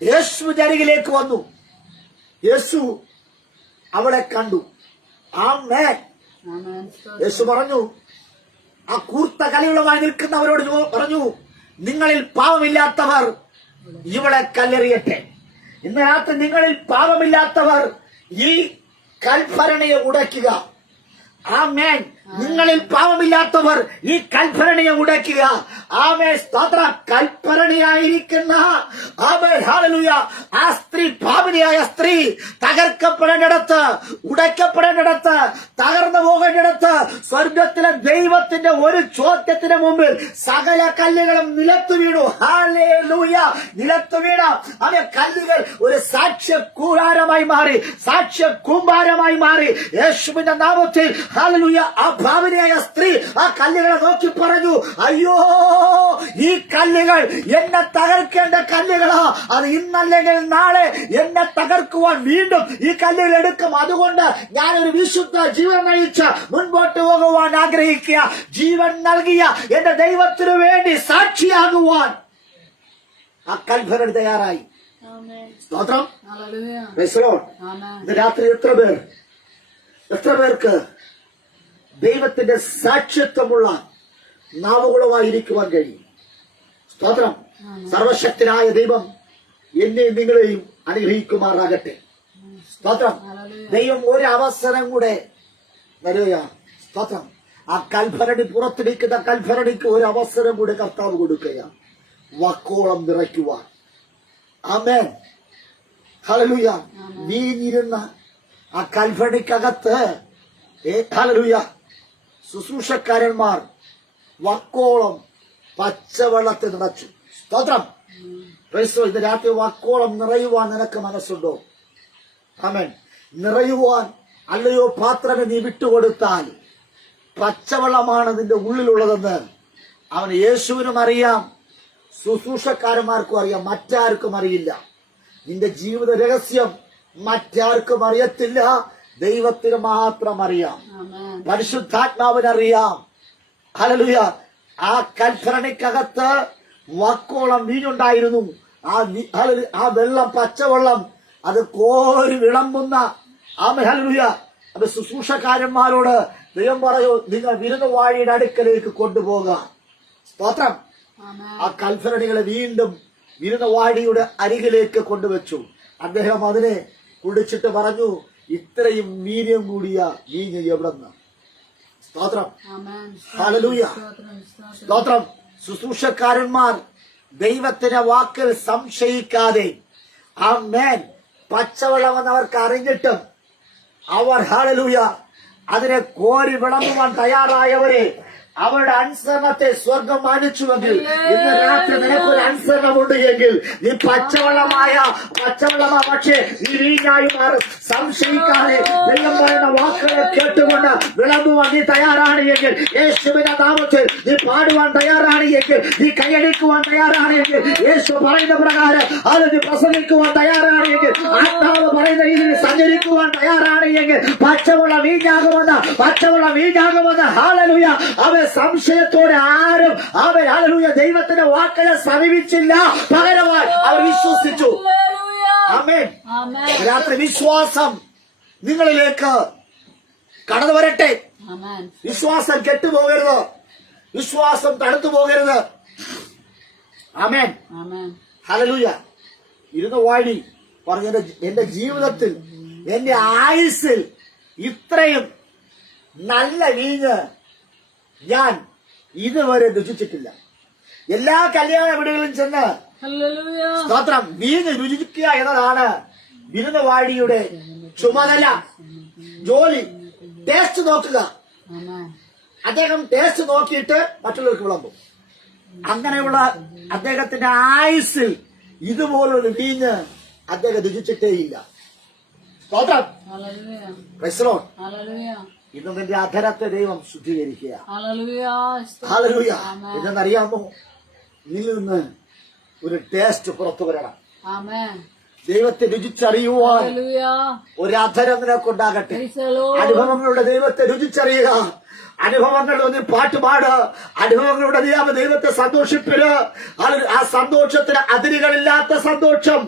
യേശു അരികിലേക്ക് വന്നു. യേശു അവളെ കണ്ടു. ആമേൻ. യേശു പറഞ്ഞു, ആ കൂർത്ത കലികളുമായി നിൽക്കുന്നവരോട് പറഞ്ഞു, നിങ്ങളിൽ പാപമില്ലാത്തവർ ഇവളെ കല്ലെറിയട്ടെ. ഇന്ന് രാത്രി നിങ്ങളിൽ പാപമില്ലാത്തവർ ഈ കൽഭരണിയെ ഉടയ്ക്കുക. ആമേൻ. നിങ്ങളിൽ പാപമില്ലാത്തവർ ഈ കൽഭരണിയെ ഉടയ്ക്കുക. ആമേൻ. സ്തോത്ര. കൽഭരണിയായിരിക്കുന്ന ആമേൻ ഹല്ലേലൂയ ആ സ്ത്രീ, പാപിനിയായ സ്ത്രീ തകർക്കപ്പെടേണ്ടിടത്ത്, ഉടയ്ക്കപ്പെടേണ്ടിടത്ത്, തകർന്നു പോകേണ്ടിടത്ത് സ്വർഗത്തിലെ ദൈവത്തിന്റെ ഒരു ചോദ്യത്തിന് മുമ്പിൽ സകല കല്ലുകളും നിലത്തു വീണു. ഹല്ലേലൂയ. നിലത്തു വീണ അവ കല്ലുകൾ ഒരു സാക്ഷ്യ കൂടാരമായി മാറി, സാക്ഷ്യ കൂമ്പാരമായി മാറി. യേശുവിന്റെ നാമത്തിൽ ഹല്ലേലൂയ. ആ പാപിനിയായ സ്ത്രീ ആ കല്ലുകളെ നോക്കി പറഞ്ഞു, അയ്യോ, ഈ കല്ലുകൾ എന്നെ തകർക്കേണ്ട കല്ലുകളാ. അത് ഇന്നല്ലെങ്കിൽ നാളെ എന്നെ തകർക്കുവാൻ വീണ്ടും ഈ കല്ലുകൾ എടുക്കും. അതുകൊണ്ട് ഞാനൊരു വിശുദ്ധ ജീവൻ നയിച്ച് മുൻപോട്ട് പോകുവാൻ ആഗ്രഹിക്കുക. ജീവൻ നൽകിയ എന്റെ ദൈവത്തിനു വേണ്ടി സാക്ഷിയാകുവാൻ ആ കൽഭരണി തയ്യാറായി. സ്തോത്രം. Price the Lord. ഇന്ന് രാത്രി എത്ര പേർക്ക് ദൈവത്തിന്റെ സാക്ഷ്യത്വമുള്ള നാവുകളുമായിരിക്കുവാൻ കഴിയും? സ്തോത്രം. സർവശക്തനായ ദൈവം എന്നെയും നിങ്ങളെയും അനുഗ്രഹിക്കുമാറാകട്ടെ. സ്തോത്രം. ദൈവം ഒരു അവസരം കൂടെ തരുകയാണ്. സ്തോത്രം. ആ കൽഭരണി, പുറത്തിരിക്കുന്ന കൽഭരണിക്ക് ഒരു അവസരം കൂടെ കർത്താവ് കൊടുക്കുകയാണ്, വക്കോളം നിറയ്ക്കുവാൻ. ആമേൻ. ഹല്ലേലൂയ. വീഞ്ഞിരുന്ന ആ കൽഭരണിക്കകത്ത് ഹല്ലേലൂയ ശുശ്രൂഷക്കാരന്മാർ വക്കോളം പച്ചവെള്ളത്തിൽ നിറച്ചു. സ്തോത്രം. ഇന്ന് രാത്രി വക്കോളം നിറയുവാൻ നിനക്ക് മനസ്സുണ്ടോ? ആമേൻ. നിറയുവാൻ അല്ലയോ പാത്രമേ നീ വിട്ടുകൊടുത്താൽ പച്ചവെള്ളമാണ് നിന്റെ ഉള്ളിലുള്ളതെന്ന് അവന് യേശുവിനും അറിയാം, ശുശ്രൂഷക്കാരന്മാർക്കും അറിയാം, മറ്റാർക്കും അറിയില്ല. നിന്റെ ജീവിത രഹസ്യം മറ്റാർക്കും അറിയത്തില്ല, ദൈവത്തിന് മാത്രം അറിയാം, പരിശുദ്ധാത്മാവിനറിയാം. ഹല്ലേലൂയ. ആ കൽഭരണിക്കകത്ത് വക്കോളം വീഞ്ഞുണ്ടായിരുന്നു. ആ വെള്ളം, പച്ചവെള്ളം, അത് കോരി വിളമ്പുന്ന ഹല്ലേലൂയ. അത് ശുശ്രൂഷക്കാരന്മാരോട് ദൈവം പറയൂ, നിങ്ങൾ വിരുന്നുവാഴിയുടെ അടുക്കലേക്ക് കൊണ്ടുപോകാം. സ്തോത്രം. ആ കൽഭരണികളെ വീണ്ടും വിരുന്നുവാഴിയുടെ അരികിലേക്ക് കൊണ്ടുവച്ചു. അദ്ദേഹം അതിനെ കുടിച്ചിട്ട് പറഞ്ഞു, ഇത്രയും വീര്യം കൂടിയ വീഞ്ഞ് എവിടെന്ന്? സ്തോത്രം. ഹല്ലേലൂയ. സ്തോത്രം. ശുശ്രൂഷക്കാരന്മാർ ദൈവത്തിന്റെ വാക്കിൽ സംശയിക്കാതെ ആമേൻ പച്ചവെള്ളമെന്ന് അവർക്ക് അറിഞ്ഞിട്ടും അവർ ഹല്ലേലൂയ അതിനെ കോരി വിളമ്പുവാൻ തയ്യാറായവരെ അവരുടെ അനുസരണത്തെ സ്വർഗം മാനിച്ചുവെങ്കിൽ ഇന്ന് രാത്രി നിനക്കൊരു അനുസരണമുണ്ട് എങ്കിൽ നീ പച്ചവെള്ളമാ, പക്ഷേ നീ വീഞ്ഞായി മാറും. സംശയിക്കാതെ ദൈവം പറയുന്ന വാക്കുകളെ കേട്ടുകൊണ്ട് വിളമ്പുവാൻ നീ തയ്യാറാണ് എങ്കിൽ, യേശുവിന്റെ നാമത്തിൽ നീ പാടുവാൻ തയ്യാറാണ് എങ്കിൽ, നീ കൈയടിക്കുവാൻ തയ്യാറാണ് എങ്കിൽ, യേശു പറയുന്ന പ്രകാരം അത് നീ പ്രസംഗിക്കുവാൻ തയ്യാറാണ് എങ്കിൽ, ആത്മാവ് പറയുന്ന രീതിയിൽ സഞ്ചരിക്കുവാൻ തയ്യാറാണ് എങ്കിൽ പച്ചവെള്ളം വീഞ്ഞാകുമെന്ന് ഹല്ലേലൂയ. അവൻ സംശയത്തോടെ ആരും ഹല്ലേലൂയ ദൈവത്തിന്റെ വാക്കുകളെ സമീപിച്ചില്ല, പകരമായി അവർ വിശ്വസിച്ചു. ആമേൻ. രാത്രി വിശ്വാസം നിങ്ങളിലേക്ക് കടന്നു വരട്ടെ. വിശ്വാസം കെട്ടുപോകരുത്, വിശ്വാസം തണുത്തു പോകരുത്. ആമേൻ. ഹല്ലേലൂയ. ഇരുന്ന് വാഴി പറഞ്ഞ എന്റെ ജീവിതത്തിൽ, എന്റെ ആയുസ്സിൽ ഇത്രയും നല്ല വീഞ്ഞ് ഞാൻ ഇതുവരെ രുചിച്ചിട്ടില്ല. എല്ലാ കല്യാണ വീടുകളിലും ചെന്ന് ഹല്ലേലൂയ. സ്തോത്രം, വീഞ്ഞ് രുചിക്കുക എന്നതാണ് വിരുന്നുവാഴിയുടെ ചുമതല, ജോലി. ടേസ്റ്റ് നോക്കുക. ആമേൻ. അദ്ദേഹം ടേസ്റ്റ് നോക്കിയിട്ട് മറ്റുള്ളവർക്ക് വിളമ്പും. അങ്ങനെയുള്ള അദ്ദേഹത്തിന്റെ ആയുസ്സിൽ ഇതുപോലൊരു വീഞ്ഞ് അദ്ദേഹം രുചിച്ചിട്ടേയില്ല. സ്തോത്രം. ഹല്ലേലൂയ. Praise the Lord. ഹല്ലേലൂയ. ഇന്ന് നിന്റെ അധരത്തെ ദൈവം ശുദ്ധീകരിക്കുക. ഹല്ലേലൂയ. ഹല്ലേലൂയ. ആമേൻ. ഇതെന്നറിയാമോ, ഇതിൽ നിന്ന് ഒരു ടേസ്റ്റ് പുറത്തു വരണം. ആമേൻ. ദൈവത്തെ രുചിച്ചറിയുവാൻ ഹല്ലേലൂയ. ഒരു അധരം നിനക്കുണ്ടാകട്ടെ. Price the Lord. അനുഭവങ്ങളുടെ ദൈവത്തെ രുചിച്ചറിയുക. അനുഭവങ്ങളുടെ നീ പാട്ടുപാട്. അനുഭവങ്ങളുടെ നീ ദൈവത്തെ സന്തോഷിപ്പില്. ആ സന്തോഷത്തിന് അതിരുകളില്ലാത്ത സന്തോഷം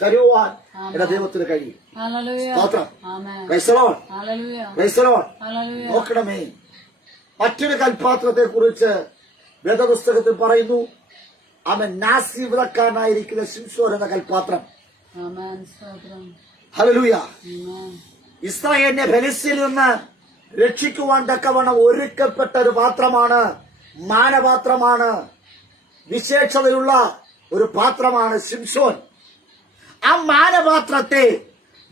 തരുവാൻ എന്റെ ദൈവത്തിന് കഴിയും. ഹല്ലേലൂയ. സ്തോത്രം. ആമേൻ. Praise the Lord. ഹല്ലേലൂയ. Praise the Lord. ഹല്ലേലൂയ. നോക്കണമേ, മറ്റൊരു കൽപാത്രത്തെ കുറിച്ച് വേദപുസ്തകത്തിൽ പറയുന്നു. അവൻ നാസിവ്രക്കാരനായിരിക്കുന്ന ശിംശോൻ എന്ന കൽപാത്രം. ആമേൻ. സ്തോത്രം. ഹല്ലേലൂയ. ആമേൻ. ഇസ്രായേലിനെ ഫെലിസ്തീനിൽ നിന്ന് രക്ഷിക്കുവാൻ തക്കവണ്ണം ഒരുക്കപ്പെട്ട ഒരു പാത്രമാണ്, മാനപാത്രമാണ്, വിശേഷതയുള്ള ഒരു പാത്രമാണ് ശിംശോൻ. ആ മാനപാത്രത്തെ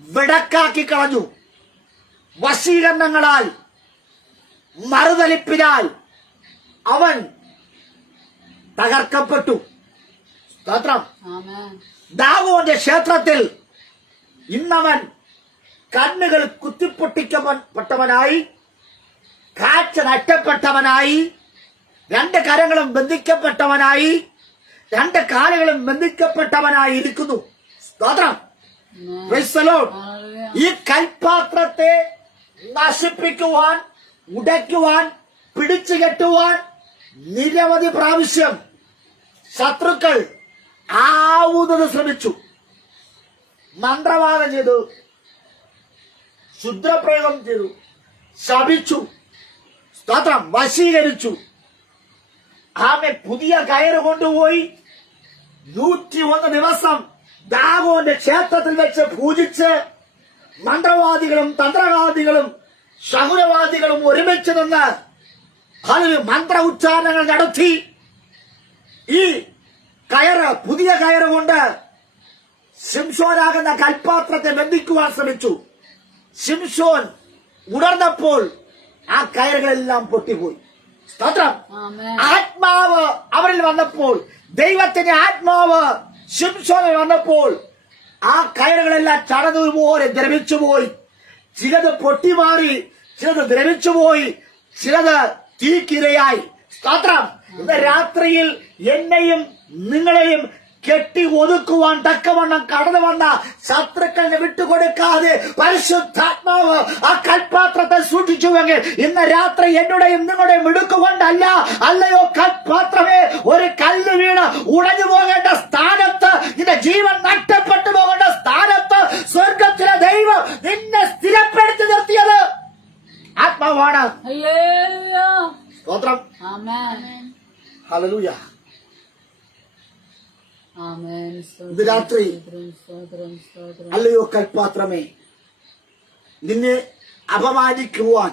വിടക്കാക്കി കളഞ്ഞു. വശീകരണങ്ങളാൽ, മറുതലിപ്പിനാൽ അവൻ തകർക്കപ്പെട്ടു. സ്തോത്രം. ആമേൻ. ദാവോന്റെ ക്ഷേത്രത്തിൽ ഇന്നവൻ കണ്ണുകൾ കുത്തിപ്പൊട്ടിക്കപ്പെട്ടവനായി, കാഴ്ച നഷ്ടപ്പെട്ടവനായി, രണ്ട് കരങ്ങളും ബന്ധിക്കപ്പെട്ടവനായി, രണ്ട് കാലുകളും ബന്ധിക്കപ്പെട്ടവനായി ഇരിക്കുന്നു. സ്തോത്രം. Price the Lord. ഹല്ലേലൂയ. ഈ കൽപാത്രത്തെ നശിപ്പിക്കുവാൻ, ഉടയ്ക്കുവാൻ, പിടിച്ചു കെട്ടുവാൻ നിരവധി പ്രാവശ്യം ശത്രുക്കൾ ആവുന്നത് ശ്രമിച്ചു. മന്ത്രവാദം ചെയ്തു, ശുദ്രപ്രയോഗം ചെയ്തു, ശപിച്ചു. സ്തോത്രം. വശീകരിച്ചു. ആമെ പുതിയ കയറ് കൊണ്ടുപോയി 101 ദിവസം ദാഗോന്റെ ക്ഷേത്രത്തിൽ വെച്ച് പൂജിച്ച് മന്ത്രവാദികളും തന്ത്രവാദികളും ശകുനവാദികളും ഒരുമിച്ച് നിന്ന് അതിൽ മന്ത്ര ഉച്ചാരണങ്ങൾ നടത്തി ഈ കയറ്, പുതിയ കയറ് കൊണ്ട് ശിംശോനാകുന്ന കൽപാത്രത്തെ ബന്ധിക്കുവാൻ ശ്രമിച്ചു. ശിംശോൻ ഉണർന്നപ്പോൾ ആ കയറുകളെല്ലാം പൊട്ടിപ്പോയി. സ്തോത്രം. ആമേൻ. ആത്മാവ് അവരിൽ വന്നപ്പോൾ, ദൈവത്തിന്റെ ആത്മാവ് ശിംശോനിൽ വന്നപ്പോൾ ആ കയറുകളെല്ലാം ചടതുപോലെ ദ്രവിച്ചുപോയി. ചിലത് പൊട്ടിമാറി, ചിലത് ദ്രവിച്ചുപോയി, ചിലത് തീക്കിരയായി. സ്തോത്രം. ഇന്ന് രാത്രിയിൽ എന്നെയും നിങ്ങളെയും കെട്ടി ഒതുക്കുവാൻ തക്കവണ്ണം കടന്നു വന്ന ശത്രുക്കളെ വിട്ടുകൊടുക്കാതെ പരിശുദ്ധാത്മാവ് ആ കൽപാത്രത്തെ സൂക്ഷിച്ചുവെങ്കിൽ ഇന്ന് രാത്രി എന്നുടെയും നിങ്ങളുടെയും മിടുക്കുകൊണ്ടല്ല, അല്ലയോ കൽപാത്രമേ, ഒരു കല്ല് വീണ് ഉടഞ്ഞു പോകേണ്ട സ്ഥാനത്ത്, നിന്റെ ജീവൻ നഷ്ടപ്പെട്ടു പോകേണ്ട സ്ഥാനത്ത് സ്വർഗത്തിലെ ദൈവം നിന്നെ സ്ഥിരപ്പെടുത്തി നിർത്തിയത് ആത്മാവാണ്. ഹല്ലേലൂയ. സ്തോത്രം. ആമേൻ. ഹല്ലേലൂയ. ആമേൻ. ഇത് രാത്രി സ്തോത്രം. സ്തോത്രം. സ്തോത്രം. അല്ലയോ കൽപാത്രമേ, നിന്നെ അപമാനിക്കുവാൻ,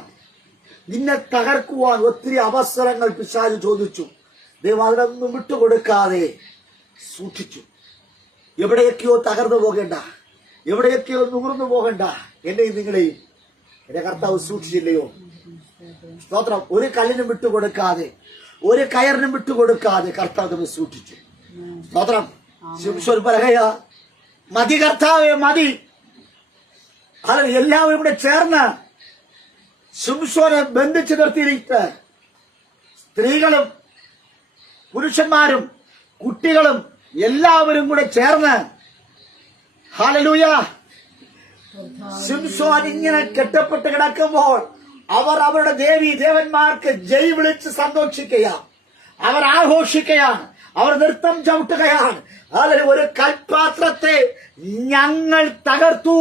നിന്നെ തകർക്കുവാൻ ഒത്തിരി അവസരങ്ങൾ പിശാച് ചോദിച്ചു. ദൈവം അതിനൊന്നും വിട്ടുകൊടുക്കാതെ സൂക്ഷിച്ചു. എവിടെയൊക്കെയോ തകർന്നു പോകേണ്ട, എവിടെയൊക്കെയോ നുകർന്നു പോകേണ്ട എന്നെയും നിങ്ങളെയും എന്റെ കർത്താവ് സൂക്ഷിച്ചില്ലയോ? സ്തോത്രം. ഒരു കല്ലിനും വിട്ടുകൊടുക്കാതെ, ഒരു കയറിനും വിട്ടുകൊടുക്കാതെ കർത്താവ് നമ്മെ സൂക്ഷിച്ചു. സ്തോത്രം. ശിംശോൻ പറയുക, മതി കർത്താവേ, മതി. അത് എല്ലാവരും കൂടെ ചേർന്ന് ശിംശോനെ ബന്ധിച്ചു നിർത്തിയിട്ട് സ്ത്രീകളും പുരുഷന്മാരും കുട്ടികളും എല്ലാവരും കൂടെ ചേർന്ന്, ഹല്ലേലൂയ, ശിംശോൻ ഇങ്ങനെ കെട്ടപ്പെട്ട് കിടക്കുമ്പോൾ അവർ അവരുടെ ദേവി ദേവന്മാർക്ക് ജയ് വിളിച്ച് സന്തോഷിക്കുകയാണ്, അവർ ആഘോഷിക്കുകയാണ്, അവർ നൃത്തം ചവിട്ടുകയാണ്. അതിൽ ഒരു കൽപാത്രത്തെ ഞങ്ങൾ തകർത്തു,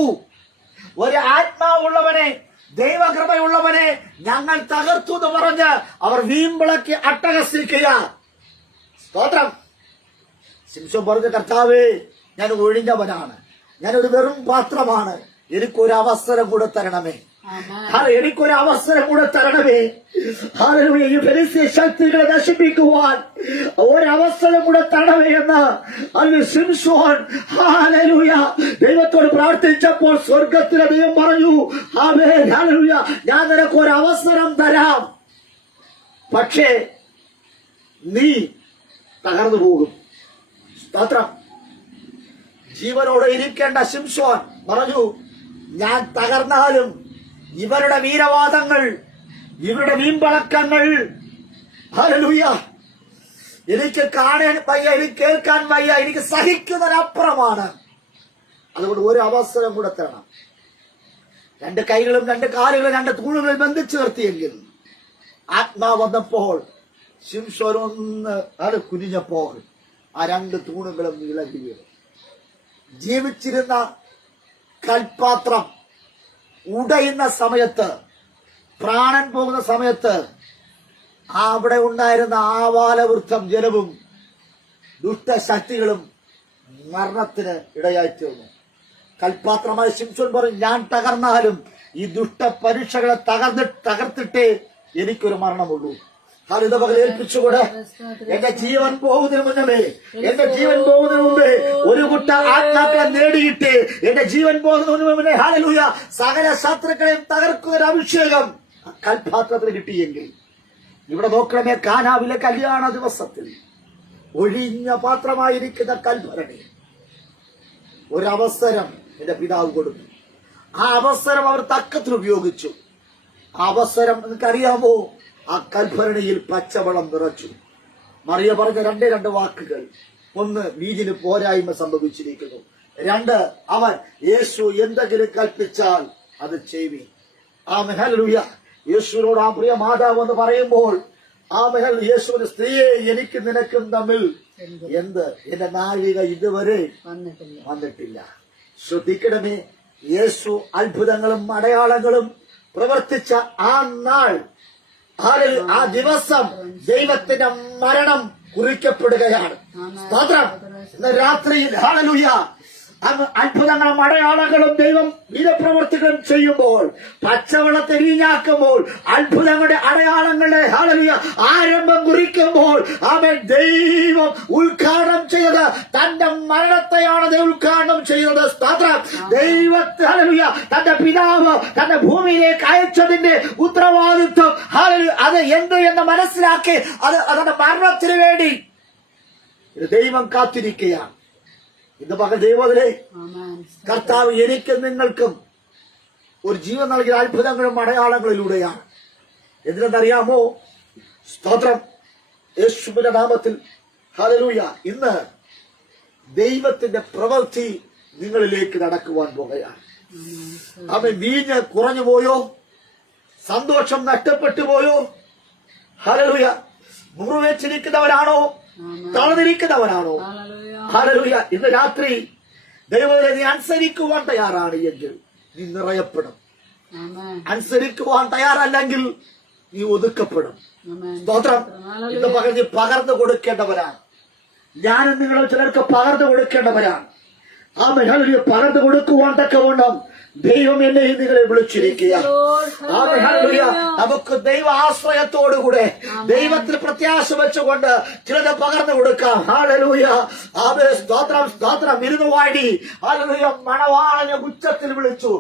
ഒരു ആത്മാവുള്ളവനെ, ദൈവകൃപയുള്ളവനെ ഞങ്ങൾ തകർത്തു എന്ന് പറഞ്ഞ് അവർ വീമ്പിളക്കി അട്ടഹസിക്കുക. സ്തോത്രം. ശിംശോൻ പറഞ്ഞു, കർത്താവേ, ഞാൻ ഒഴിഞ്ഞവനാണ്, ഞാനൊരു വെറും പാത്രമാണ്, എനിക്കൊരു അവസരം കൂടെ തരണമേ. എനിക്കൊരു അവസരം കൂടെ തരണമേ. ഹല്ലേലൂയ. ഈ ഫെലിസ്ത്യ ശക്തികളെ നശിപ്പിക്കുവാൻ ഒരവസരം കൂടെ തരണമേ എന്ന് അന്ന് ശിംശോൻ ഹല്ലേലൂയ ദൈവത്തോട് പ്രാർത്ഥിച്ചപ്പോൾ സ്വർഗത്തിലെ ദൈവം പറഞ്ഞു, ആമേൻ, ഹല്ലേലൂയ, ഞാൻ നിനക്ക് ഒരു അവസരം തരാം, പക്ഷേ നീ തകർന്നു പോകും. സ്തോത്രം. ജീവനോടെ ഇരിക്കേണ്ട ശിംശോൻ പറഞ്ഞു, ഞാൻ തകർന്നാലും ഇവരുടെ വീരവാദങ്ങൾ, ഇവരുടെ വീമ്പളക്കങ്ങൾ, ഹല്ലേലൂയ, എനിക്ക് കാണാൻ വയ്യ, എനിക്ക് കേൾക്കാൻ വയ്യ, എനിക്ക് സഹിക്കുന്നതിനപ്പുറമാണ്. അതുകൊണ്ട് ഒരു അവസരം കൂടെ തരണം. രണ്ട് കൈകളും രണ്ട് കാലുകളും രണ്ട് തൂണുകളിൽ ബന്ധിച്ചു നിർത്തിയെങ്കിൽ ആത്മാവ് വന്നപ്പോൾ ശിംശോൻ ഒന്ന് കുനിഞ്ഞപ്പോൾ ആ രണ്ട് തൂണുകളും ഇളകി വീണു. ജീവിച്ചിരുന്ന കൽപാത്രം ഉടയുന്ന സമയത്ത്, പ്രാണൻ പോകുന്ന സമയത്ത് അവിടെ ഉണ്ടായിരുന്ന ആവാലവൃദ്ധം ജനവും ദുഷ്ടശക്തികളും മരണത്തിന് ഇടയായി തീർന്നു. കൽപാത്രമായ ശിംശോൻ പറഞ്ഞു, ഞാൻ തകർന്നാലും ഈ ദുഷ്ട പരീക്ഷകളെ തകർത്തിട്ടേ എനിക്കൊരു മരണമുള്ളൂ. ഹല്ലേലൂയ. പകൽ ഏൽപ്പിച്ചുകൂടെ എന്റെ ജീവൻ പോകുന്നതിന് മുന്നമേ, എന്റെ ജീവൻ പോകുന്നതിന് മുമ്പേ ഒരു കൂട്ട ആത്മാക്കളെ നേടിയിട്ട് എന്റെ ജീവൻ പോകുന്നതിന് മുന്നേ ഹല്ലേലൂയ സകല ശത്രുക്കളെയും തകർക്കുന്ന ഒരു അഭിഷേകം കൽപാത്രത്തിൽ കിട്ടിയെങ്കിൽ, ഇവിടെ നോക്കണമേ, കാനാവിലെ കല്യാണ ദിവസത്തിൽ ഒഴിഞ്ഞ പാത്രമായിരിക്കുന്ന കൽഭരണി ഒരവസരം എന്റെ പിതാവ് കൊടുത്തു. ആ അവസരം അവർ തക്കത്തിൽ ഉപയോഗിച്ചു. ആ അവസരം നിങ്ങൾക്കറിയാമോ? ആ കൽഭരണിയിൽ പച്ചവെള്ളം നിറച്ചു. മറിയ പറഞ്ഞ രണ്ട് വാക്കുകൾ. ഒന്ന്, വീഞ്ഞിന് പോരായ്മ സംഭവിച്ചിരിക്കുന്നു. രണ്ട്, അവൻ യേശു എന്തെങ്കിലും കൽപ്പിച്ചാൽ അത് ചെയ്യുവീൻ. ആമേൻ, ഹല്ലേലൂയ. യേശുവിനോട് ആ പ്രിയ മാതാവ് എന്ന് പറയുമ്പോൾ ആമേൻ, യേശുവിന്റെ സ്ത്രീയെ എനിക്കും നിനക്കും തമ്മിൽ എന്ത്? എന്റെ നാഴിക ഇതുവരെ വന്നിട്ടില്ല. ശ്രദ്ധിക്കണമേ, യേശു അത്ഭുതങ്ങളും അടയാളങ്ങളും പ്രവർത്തിച്ച ആ നാൾ, ആ ദിവസം ദൈവത്തിന്റെ മരണം കുറിക്കപ്പെടുകയാണ്. സ്തോത്രം. ഇന്ന് രാത്രിയിൽ ഹല്ലേലൂയ അത്ഭുതങ്ങളും അടയാളങ്ങളും ദൈവം വീരപ്രവർത്തികളും ചെയ്യുമ്പോൾ, പച്ചവെള്ളത്തെ വീഞ്ഞാക്കുമ്പോൾ, അത്ഭുതങ്ങളുടെ അടയാളങ്ങളുടെ ഹല്ലേലൂയ ആരംഭം കുറിക്കുമ്പോൾ, ആമേൻ, ദൈവം ഉദ്ഘാടനം ചെയ്തത് തന്റെ മരണത്തെയാണ് ഉദ്ഘാടനം ചെയ്തത്. സ്തോത്രം. ദൈവത്തെ ഹല്ലേലൂയ തന്റെ പിതാവ് തന്റെ ഭൂമിയിലേക്ക് അയച്ചതിന്റെ ഉത്തരവാദിത്വം ഹല്ലേലൂയ അത് എന്ത് എന്ന് മനസ്സിലാക്കി അത് അതിന്റെ മരണത്തിന് വേണ്ടി ദൈവം കാത്തിരിക്കുകയാണ്. ഇന്ന് പകൽ ദൈവത്തിലെ കർത്താവ് എനിക്കും നിങ്ങൾക്കും ഒരു ജീവൻ നൽകിയ അത്ഭുതങ്ങളും അടയാളങ്ങളിലൂടെയാണ്. എന്തിനെന്നറിയാമോ? സ്തോത്രം. യേശുവിന്റെ നാമത്തിൽ ഹല്ലേലൂയ. ഇന്ന് ദൈവത്തിന്റെ പ്രവൃത്തി നിങ്ങളിലേക്ക് നടക്കുവാൻ പോകുകയാണ്. അവൻ വീഞ്ഞ് കുറഞ്ഞു പോയോ? സന്തോഷം നഷ്ടപ്പെട്ടു പോയോ? ഹല്ലേലൂയ. മുറിവേച്ചിരിക്കുന്നവരാണോ? തളർന്നിരിക്കുന്നവരാണോ? ഹല്ലേലൂയ. ഇന്ന് രാത്രി ദൈവത്തെ നീ അനുസരിക്കുവാൻ തയ്യാറാണ് എങ്കിൽ നീ നിറയപ്പെടും. അനുസരിക്കുവാൻ തയ്യാറല്ലെങ്കിൽ നീ ഒതുക്കപ്പെടും. സ്തോത്രം. ഇന്ന് പകൽ നീ പകർന്നു കൊടുക്കേണ്ടവരാണ്. ഞാനും നിങ്ങളും ചിലർക്ക് പകർന്നു കൊടുക്കേണ്ടവരാണ്. ആമേൻ, ഹല്ലേലൂയ. പകർന്നു കൊടുക്കുവാൻ തക്കവണ്ണം ദൈവം എന്നെ നിങ്ങളെ വിളിച്ചിരിക്കുകയാണ്. ആമേൻ, ഹല്ലേലൂയ. നമുക്ക് ദൈവ ആശ്രയത്തോടുകൂടെ ദൈവത്തിൽ പ്രത്യാശ വെച്ചുകൊണ്ട് ചിലത് പകർന്നു കൊടുക്കാം. ഹല്ലേലൂയ. ആമേൻ, സ്തോത്രം, സ്തോത്രം. വിരുന്നുവാഴി ഹല്ലേലൂയ മണവാളനെ ഉച്ചത്തിൽ വിളിച്ചു.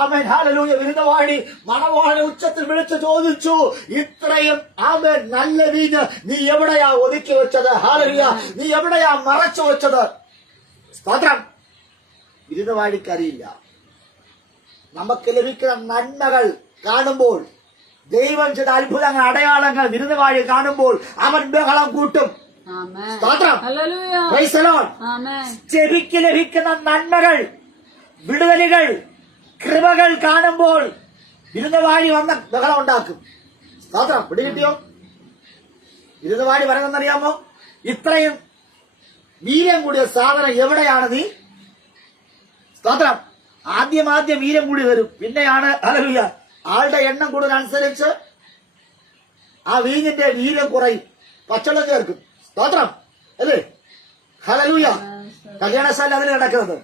ആമേൻ, ഹല്ലേലൂയ. വിരുന്നുവാഴി മണവാളനെ ഉച്ചത്തിൽ വിളിച്ചു ചോദിച്ചു, ഇത്രയും ആമേൻ നല്ല വീഞ്ഞ് നീ എവിടെയാ ഒതുക്കി വെച്ചത്? ഹല്ലേലൂയ. നീ എവിടെയാ മറച്ചു വെച്ചത്? സ്തോത്രം. വിരുന്നുവാഴിക്കറിയില്ല. നമുക്ക് ലഭിക്കുന്ന നന്മകൾ കാണുമ്പോൾ, ദൈവം ചെയ്ത അത്ഭുതങ്ങൾ അടയാളങ്ങൾ വിരുന്നുവാഴി കാണുമ്പോൾ അവൻ ബഹളം കൂട്ടും. സ്തോത്രം. Price the Lord. ചെവിക്ക് ലഭിക്കുന്ന നന്മകൾ, വിടുതലുകൾ, കൃപകൾ കാണുമ്പോൾ വിരുന്നുവാഴി വന്ന് ബഹളം ഉണ്ടാക്കും. സ്തോത്രം. പിടികിട്ടിയോ? വിരുന്നുവാഴി പറയുന്നറിയാമോ? ഇത്രയും വീര്യം കൂടിയ സാധനം എവിടെയാണ് നീ? സ്തോത്രം. ആദ്യം വീര്യം കൂടി വരും, പിന്നെയാണ് ഹല്ലേലൂയ ആളുടെ എണ്ണം കൂടുതലനുസരിച്ച് ആ വീഞ്ഞിന്റെ വീര്യം കുറയും, പച്ചവെള്ളം ചേർക്കും. സ്തോത്രം അല്ലേ? ഹല്ലേലൂയ. കല്യാണശാല അതിൽ കിടക്കുന്നത്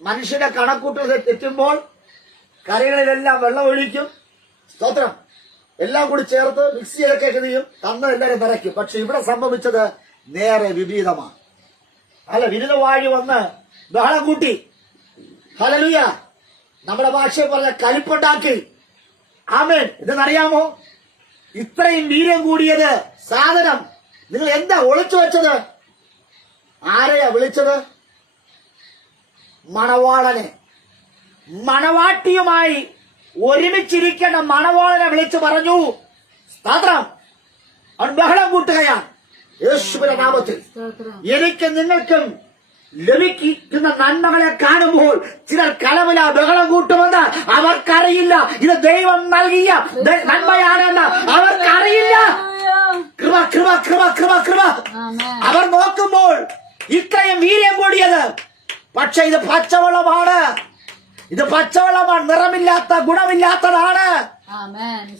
മനുഷ്യന്റെ കണക്കൂട്ടൽ തെറ്റുമ്പോൾ കറികളിലെല്ലാം വെള്ളം ഒഴിക്കും. സ്തോത്രം. എല്ലാം കൂടി ചേർത്ത് മിക്സ് ചെയ്തൊക്കെ ചെയ്യും, തന്ന് എല്ലാവരും നിറയ്ക്കും. പക്ഷെ ഇവിടെ സംഭവിച്ചത് നേരെ വിപരീതമാണ്. അല്ല, വിരുന്നുവാഴി വന്ന് ബഹളം കൂട്ടി. ഹല്ലേലൂയ. നമ്മുടെ ഭാഷയിൽ പറഞ്ഞ കലിപ്പുണ്ടാക്കി. ആമേൻ. ഇതെന്നറിയാമോ? ഇത്രയും വീര്യം കൂടിയത് സാധനം നിങ്ങൾ എന്താ ഒളിച്ചു വെച്ചത്? ആരെയാ വിളിച്ചത്? മണവാളനെ. മണവാട്ടിയുമായി ഒരുമിച്ചിരിക്കേണ്ട മണവാളനെ വിളിച്ചു പറഞ്ഞു. സ്തോത്രം. അവൻ ബഹളം കൂട്ടുകയാണ്. യേശുവിന്റെ നാമത്തിൽ എനിക്ക് നിങ്ങൾക്കും ലഭിക്കുന്ന നന്മകളെ കാണുമ്പോൾ ചിലർ കലവില ബഹളം കൂട്ടുമെന്ന് അവർക്കറിയില്ല. ഇത് ദൈവം നൽകിയ നന്മയാണെന്ന് അവർക്കറിയില്ല. കൃപ കൃപ കൃപ കൃപ കൃപ. അവർ നോക്കുമ്പോൾ ഇത്രയും വീര്യം കൂടിയത്. പക്ഷെ ഇത് പച്ചവെള്ളമാണ്. ഇത് പച്ചവെള്ളമാണ്. നിറമില്ലാത്ത, ഗുണമില്ലാത്തതാണ്.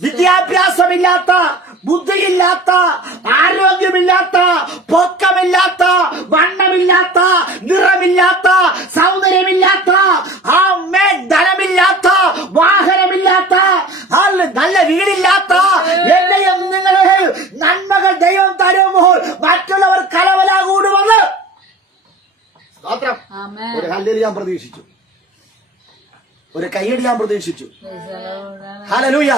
വിദ്യാഭ്യാസമില്ലാത്ത, ബുദ്ധിയില്ലാത്ത, ആരോഗ്യമില്ലാത്ത, പൊക്കമില്ലാത്ത, വണ്ണമില്ലാത്ത, നിറമില്ലാത്ത, സൗന്ദര്യമില്ലാത്ത, ധനമില്ലാത്ത, വാഹനമില്ലാത്ത, നല്ല വീടില്ലാത്ത എന്നെയും നിങ്ങളെ നന്മകൾ ദൈവം തരുമ്പോൾ മറ്റുള്ളവർ കലവല കൂടുമെന്ന് ഒരു ഹല്ലേലൂയ ഞാൻ പ്രതീക്ഷിച്ചു. ഒരു കൈയടി ഞാൻ പ്രതീക്ഷിച്ചു. ഹല്ലേലൂയ.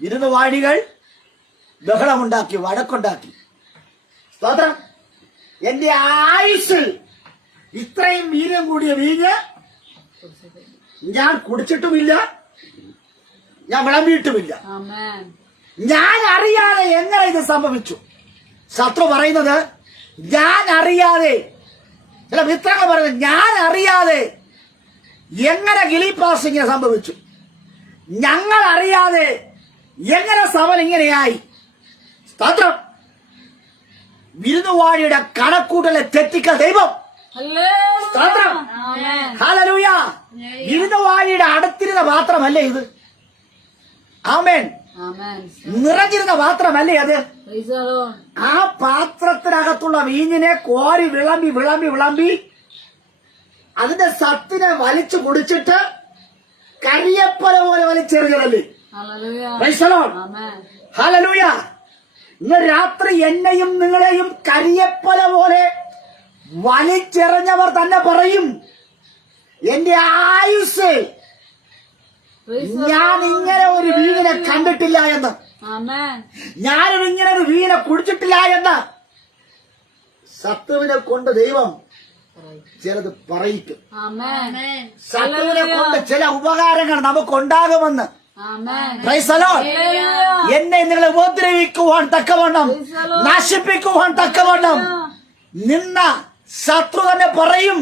വിരുന്നുവാഴികൾ ബഹളമുണ്ടാക്കി, വഴക്കുണ്ടാക്കി. സ്തോത്രം. എന്റെ ആയുസ്സിൽ ഇത്രയും വീര്യം കൂടിയ വീഞ്ഞ് ഞാൻ കുടിച്ചിട്ടുമില്ല, ഞാൻ വിളമ്പിയിട്ടുമില്ല. ഞാൻ അറിയാതെ എങ്ങനെ ഇത് സംഭവിച്ചു? ശത്രു പറയുന്നത് ഞാൻ അറിയാതെ, ചില മിത്രങ്ങൾ പറയുന്നത് ഞാൻ അറിയാതെ എങ്ങനെ ഗിലിപ്പാസ് ഇങ്ങനെ സംഭവിച്ചു, ഞങ്ങൾ അറിയാതെ എങ്ങനെ സഭ ഇങ്ങനെയായി. സ്തോത്രം. വിരുന്നുവാഴിയുടെ കണക്കൂട്ടലെ തെറ്റിക്ക ദൈവം. സ്തോത്രം. ഹല്ലേലൂയ. വിരുന്നുവാഴിയുടെ അടുത്തിരുന്ന പാത്രമല്ലേ ഇത്? ആമേൻ. നിറഞ്ഞിരുന്ന പാത്രമല്ലേ അത്? ആ പാത്രത്തിനകത്തുള്ള വീഞ്ഞിനെ കോരി വിളമ്പി വിളമ്പി വിളമ്പി അതിന്റെ സത്തിനെ വലിച്ചു കുടിച്ചിട്ട് കരിയപ്പല പോലെ വലിച്ചെറിഞ്ഞതല്ലേ? ഹല്ലേലൂയ. ഇന്ന് രാത്രി എന്നെയും നിങ്ങളെയും കരിയപ്പല പോലെ വലിച്ചെറിഞ്ഞവർ തന്നെ പറയും, എന്റെ ആയുസ് ഞാൻ ഇങ്ങനെ ഒരു വീടിനെ കണ്ടിട്ടില്ല എന്ന്, ഞാനൊരു ഇങ്ങനെ ഒരു വീടിനെ കുടിച്ചിട്ടില്ല എന്ന്. ശത്രുവിനെ കൊണ്ട് ദൈവം ചിലത് പറയിക്കും. ശത്രുവിനെ കൊണ്ട് ചില ഉപകാരങ്ങൾ നമുക്കുണ്ടാകുമെന്ന്. എന്നെ നിങ്ങളെ ഉപദ്രവിക്കുവാൻ തക്കവണ്ണം, നശിപ്പിക്കുവാൻ തക്കവണ്ണം നിന്ന ശത്രു തന്നെ പറയും,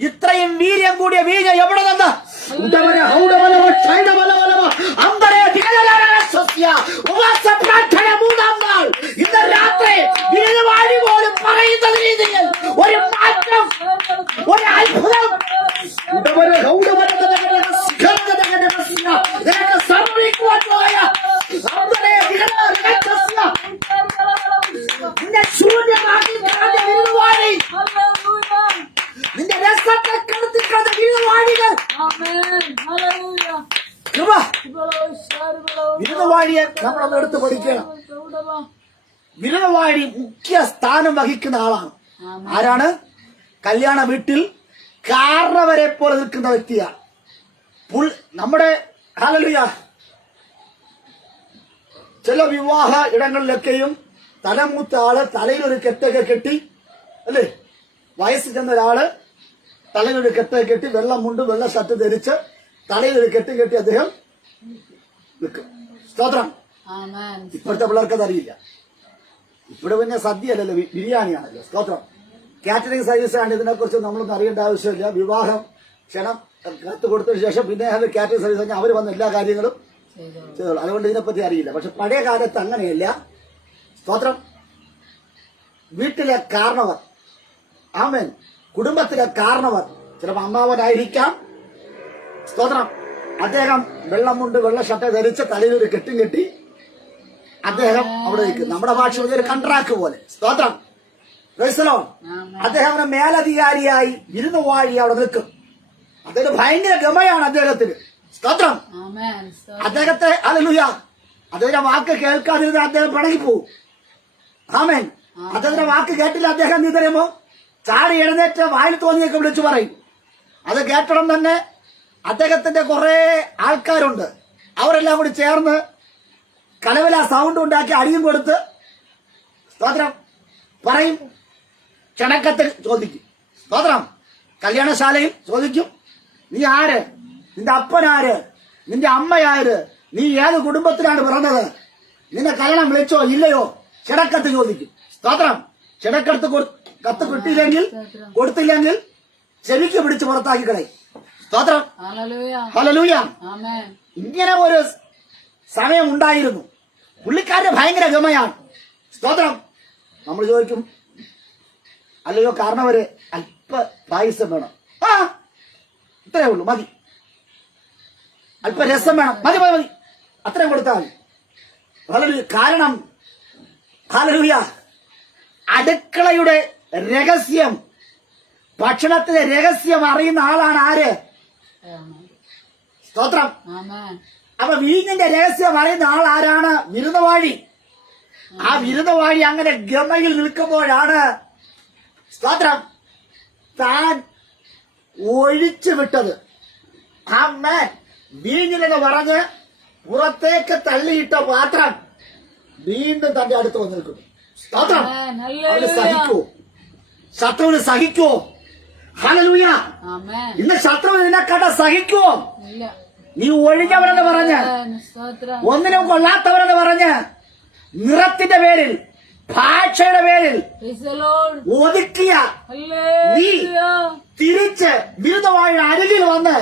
ഇത്രയും വീര്യം കൂടിയ വീഞ്ഞ എവിടെ നിന്ന്? മൂന്നാം നാൾ ഇന്ന് രാത്രി വീഴുവാഴി പോലും പറയുന്ന രീതിയിൽ ഒരു മാറ്റം, ഒരു അത്ഭുതം സംഭവിക്കുവാൻ പോയ നിന്നെ ശൂന്യമാക്കി വീഴുവാഴി, നിന്റെ രസത്തെ കെടുത്തിക്കളഞ്ഞ വീഴുവാഴികൾ. വിരുന്നുവാഴിയെ നമ്മളൊന്ന് എടുത്ത് പഠിക്കണം. വിരുന്നുവാഴി മുഖ്യ സ്ഥാനം വഹിക്കുന്ന ആളാണ്. ആരാണ്? കല്യാണ വീട്ടിൽ കാരണവരെ പോലെ നിൽക്കുന്ന വ്യക്തിയാണ്. നമ്മുടെ ഹല്ലേലൂയ ചില വിവാഹ ഇടങ്ങളിലൊക്കെയും തലമൂത്ത ആള് തലയിൽ ഒരു കെട്ടൊക്കെ കെട്ടി, അല്ലേ, വയസ്സ് ചെന്ന ഒരാള് തലയിൽ ഒരു കെട്ടൊക്കെ കെട്ടി, വെള്ള മുണ്ട് വെള്ള ഷർട്ട് ധരിച്ച് തലയിൽ ഒരു കെട്ട് കെട്ടി അദ്ദേഹം നിൽക്കും. സ്തോത്രം. ഇപ്പോഴത്തെ പിള്ളേർക്കത് അറിയില്ല. ഇവിടെ പിന്നെ സദ്യ അല്ലല്ലോ, ബിരിയാണിയാണല്ലോ. സ്തോത്രം. കാറ്ററിംഗ് സർവീസ് ആണ്. ഇതിനെക്കുറിച്ച് നമ്മളൊന്നും അറിയേണ്ട ആവശ്യമില്ല. വിവാഹം ക്ഷണം കത്ത് കൊടുത്തതിന് ശേഷം പിന്നെ കാറ്ററിംഗ് സർവീസ് കഴിഞ്ഞാൽ അവർ വന്ന എല്ലാ കാര്യങ്ങളും ചെയ്തോളൂ. അതുകൊണ്ട് ഇതിനെപ്പറ്റി അറിയില്ല. പക്ഷെ പഴയ കാലത്ത് അങ്ങനെയല്ല. സ്തോത്രം. വീട്ടിലെ കാരണവർ, ആമേൻ, കുടുംബത്തിലെ കാരണവർ, ചിലപ്പോൾ അമ്മാവനായിരിക്കാം. സ്തോത്രം. അദ്ദേഹം വെള്ളമുണ്ട് വെള്ള ഷർട്ട് ധരിച്ച് തലയിൽ ഒരു കെട്ടും കെട്ടി അദ്ദേഹം അവിടെ നിൽക്കും. നമ്മുടെ ഭാഷ ഒരു കൺട്രാക്ട് പോലെ. സ്തോത്രം. അദ്ദേഹം മേലധികാരിയായി വിരുന്നുവാഴി അവിടെ നിൽക്കും. അദ്ദേഹം ഭയങ്കര ഗമയാണ് അദ്ദേഹത്തിന്. സ്തോത്രം. ആമേൻ. സ്തോത്രം. അദ്ദേഹത്തെ ഹല്ലേലൂയ അദ്ദേഹത്തിന്റെ വാക്ക് കേൾക്കാതിരുന്ന അദ്ദേഹം പിണങ്ങിപ്പോവും. ആമേൻ. അദ്ദേഹത്തിന്റെ വാക്ക് കേട്ടില്ല അദ്ദേഹം എന്ത് തരുമോ ചാടി എഴുന്നേറ്റ് വായിൽ തോന്നിയൊക്കെ വിളിച്ചു പറയും. അത് കേട്ടണം തന്നെ അദ്ദേഹത്തിന്റെ കുറെ ആൾക്കാരുണ്ട്. അവരെല്ലാം കൂടി ചേർന്ന് കലവില സൗണ്ട് ഉണ്ടാക്കി അടിയും കൊടുത്ത് സ്തോത്രം പറയും. ക്ഷണക്കത്തിൽ ചോദിക്കും. സ്തോത്രം. കല്യാണശാലയിൽ ചോദിക്കും, നീ ആര്, നിന്റെ അപ്പനാര്, നിന്റെ അമ്മയാര്, നീ ഏത് കുടുംബത്തിലാണ് പിറന്നത്, നിന്നെ കല്യാണം വിളിച്ചോ ഇല്ലയോ, ക്ഷണക്കത്ത് ചോദിക്കും. സ്തോത്രം. ക്ഷണക്കത്ത് കത്ത് കിട്ടിയില്ലെങ്കിൽ കൊടുത്തില്ലെങ്കിൽ ചെവിക്ക് പിടിച്ച് പുറത്താക്കി കളയും. സ്തോത്രം. ഹല്ലേലൂയ. ഹല്ലേലൂയ. ആമേൻ. ഇങ്ങനെ ഒരു സമയം ഉണ്ടായിരുന്നു. പുള്ളിക്കാരന്റെ ഭയങ്കര ഗമയാണ്. സ്തോത്രം. നമ്മൾ ചോദിക്കും, അല്ലയോ കാരണവര് അല്പ പായസം വേണം. ആ ഇത്രയേ ഉള്ളൂ, മതി. അല്പ രസം വേണം, മതി മതി മതി, അത്രയും കൊടുത്താൽ മതി. ഹല്ലേലൂയ. കാരണം ഹല്ലേലൂയ അടുക്കളയുടെ രഹസ്യം, ഭക്ഷണത്തിന്റെ രഹസ്യം അറിയുന്ന ആളാണ് ആര്? ആമേൻ. സ്തോത്രം. ആമേൻ. അപ്പൊ വീഞ്ഞിന്റെ രഹസ്യം അറിയുന്ന ആൾ ആരാണ്? വിരുന്നുവാഴി. ആ വിരുന്നുവാഴി അങ്ങനെ ഗമയിൽ നിൽക്കുമ്പോഴാണ് സ്തോത്രം താൻ ഒഴിച്ചു വിട്ടത്. ആമേൻ. വീഞ്ഞിലെന്ന് പറഞ്ഞ് പുറത്തേക്ക് തള്ളിയിട്ട പാത്രം വീണ്ടും തന്റെ അടുത്ത് വന്ന് നിൽക്കുന്നു. സ്തോത്രം. ആമേൻ. അവന് ഹല്ലേലൂയ. സഹിക്കോ? ശത്രുവിന് സഹിക്കോ? ഹല്ലേലൂയ. ആമേൻ. ഇന്ന് ശത്രുവിന് നിന്നെ കണ്ട സഹിക്കുവോ? ഇല്ല. നീ ഒഴിഞ്ഞവരെന്ന് പറഞ്ഞ്, ആമേൻ. സ്തോത്രം. ഒന്നിനും കൊള്ളാത്തവരെന്ന് പറഞ്ഞ്, നിറത്തിന്റെ പേരിൽ, ഭാഷയുടെ പേരിൽ Praise the Lord. ഒതുക്കിയ ഹല്ലേലൂയ. തിരിച്ച് വിരുദ്ധവാഴിയുടെ അരികിൽ വന്ന്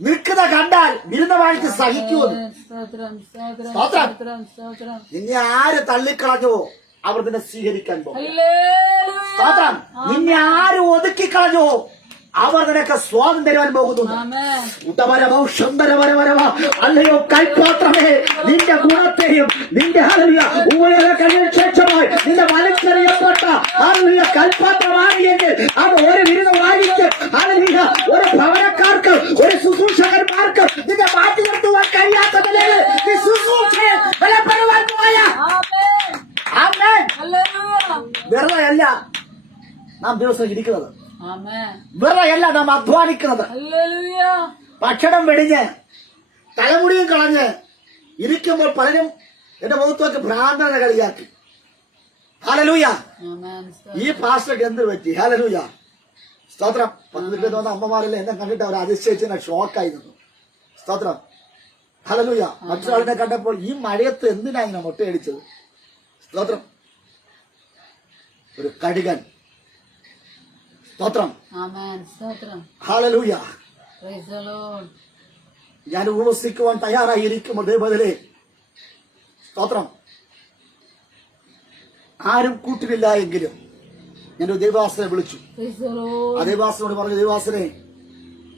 നിൽക്കുന്ന കണ്ടാൽ വിരുദ്ധവാഴിക്ക് സഹിക്കുമെന്ന്. സ്തോത്രം. സ്തോത്രം. സ്തോത്രം. സ്തോത്രം. സ്തോത്രം. നിന്നെ ആര് തള്ളിക്കളഞ്ഞുവോ അവർ നിന്നെ സ്വീകരിക്കാൻ പോകും. ഹല്ലേലൂയ. സ്തോത്രം. നിന്നെ ആര് ഒതുക്കിക്കളഞ്ഞുവോ അവർ നിനക്ക് സ്വാതന്ത്ര്യം തരുവാൻ പോകുന്നുണ്ട്. ആമേൻ. ഉത്തമരമോ സുന്ദരമരമരമോ അല്ലയോ കൽപാത്രമേ, നിന്റെ ഗുണത്തെയും നിന്റെ ഹല്ലേലൂയ ഉയര കഴിഞ്ഞ ശേഷമായി നിന്റെ വലിച്ചെറിയപ്പെട്ട ഹല്ലേലൂയ കൽപാത്രമാണ് എങ്കിൽ അത് ഒരു വിരുന്നുവാഴിക്ക് ഹല്ലേലൂയ ഒരു ഭവനക്കാർക്ക് ഒരു ശുശ്രൂഷകന്മാർക്ക് നിന്നെ മാറ്റി നിർത്തുവാൻ കഴിയാത്ത നിലയിൽ നീ ശുശ്രൂഷയെ ബലപ്പെടുവാൻ പോയ. ആമേൻ. ആമേൻ. ഹല്ലേലൂയ. വെറുതെയല്ല നാം ദിവസം ഇരിക്കുന്നത്, ആമേൻ. വെറുതെയല്ല നാം അധ്വാനിക്കുന്നത്. ഹല്ലേലൂയ. ഭക്ഷണം വെടിഞ്ഞ് തലമുടിയും കളഞ്ഞ് ഇരിക്കുമ്പോൾ പലരും എന്റെ മുഖത്തൊക്കെ ഭ്രാന്തന കളിയാക്കി. ഹല്ലേലൂയ. ആമേൻ. ഈ പാസ്റ്റർക്ക് എന്ത് പറ്റി? ഹല്ലേലൂയ. സ്തോത്രം. പന്ത്രണ്ട് തോന്നുന്ന അമ്മമാരെല്ലാം എന്നെ കണ്ടിട്ട് അവർ അതിശയിച്ച് ഷോക്കായി നിന്നു. സ്തോത്രം. ഹല്ലേലൂയ. മറ്റൊരാളിനെ കണ്ടപ്പോൾ ഈ മഴയത്ത് എന്തിനാ ഇങ്ങനെ മുട്ടയടിച്ചത്? സ്തോത്രം. ഒരു കഴുകൻ. സ്തോത്രം. ആമേൻ. സ്തോത്രം. ഹല്ലേലൂയ. Praise the Lord. ഞാൻ ഉപവസിക്കുവാൻ തയ്യാറായിരിക്കുമ്പോൾ ദൈവത്തിലെ സ്തോത്രം ആരും കൂട്ടിനില്ല എങ്കിലും ഞാനൊരു ദൈവാസനെ വിളിച്ചു. Praise the Lord. ആ ദൈവാസനോട് പറഞ്ഞു, ദൈവാസനെ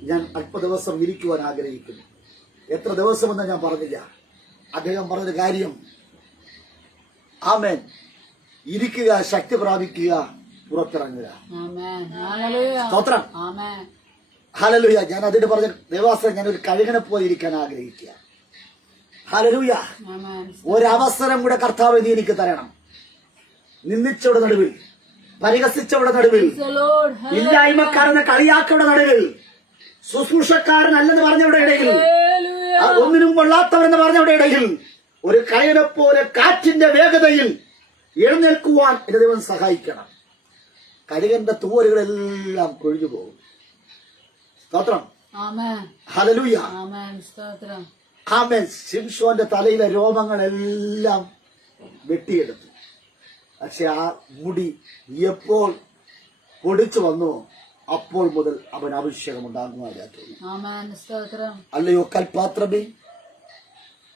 ഞാൻ അല്പ ദിവസം ഇരിക്കുവാൻ ആഗ്രഹിക്കുന്നു. എത്ര ദിവസമെന്ന് ഞാൻ പറഞ്ഞില്ല. അദ്ദേഹം പറഞ്ഞൊരു കാര്യം, ആമേൻ, ഇരിക്കുക, ശക്തി പ്രാപിക്കുക, പുറത്തിറങ്ങുക. ആമേൻ. ഹല്ലേലൂയ. സ്തോത്രം. ആമേൻ. ഹല്ലേലൂയ. ഞാൻ അതിന് പറഞ്ഞ ദേവാസനം ഞാൻ ഒരു കഴുകനെ പോലെ ഇരിക്കാൻ ആഗ്രഹിക്കുക. ഹല്ലേലൂയ. ആമേൻ. ഒരവസരം കൂടെ കർത്താവ് നീ എനിക്ക് തരണം. നിന്ദിച്ചവരുടെ നടുവിൽ, പരിഹസിച്ചവരുടെ നടുവിൽ, Praise the Lord. ഇല്ലായ്മക്കാരനെ കളിയാക്കയുടെ നടുവിൽ, ശുശ്രൂഷക്കാരനല്ലെന്ന് പറഞ്ഞവരുടെ ഇടയിൽ, ഹല്ലേലൂയ. ഒന്നിനും കൊള്ളാത്തവരെന്ന് പറഞ്ഞവരുടെ ഇടയിൽ ഒരു കയനെ പോലെ കാറ്റിന്റെ വേഗതയിൽ എഴുന്നേൽക്കുവാൻ എന്റെ ദൈവം സഹായിക്കണം. കഴുകന്റെ തൂവലുകളെല്ലാം കൊഴിഞ്ഞു പോകും. സ്തോത്രം. ആമേൻ. ഹല്ലേലൂയ. ആമേൻ. സ്തോത്രം. ആമേൻ. ശിംശോന്റെ തലയിലെ രോമങ്ങളെല്ലാം വെട്ടിയെടുത്തു. പക്ഷെ ആ മുടി എപ്പോൾ പൊടിച്ചു വന്നോ അപ്പോൾ മുതൽ അവൻ അഭിഷേകം ഉണ്ടാകുവാനായിട്ടുള്ളൂ. ആമേൻ. സ്തോത്രം. അല്ലയോ കൽപാത്രമേ,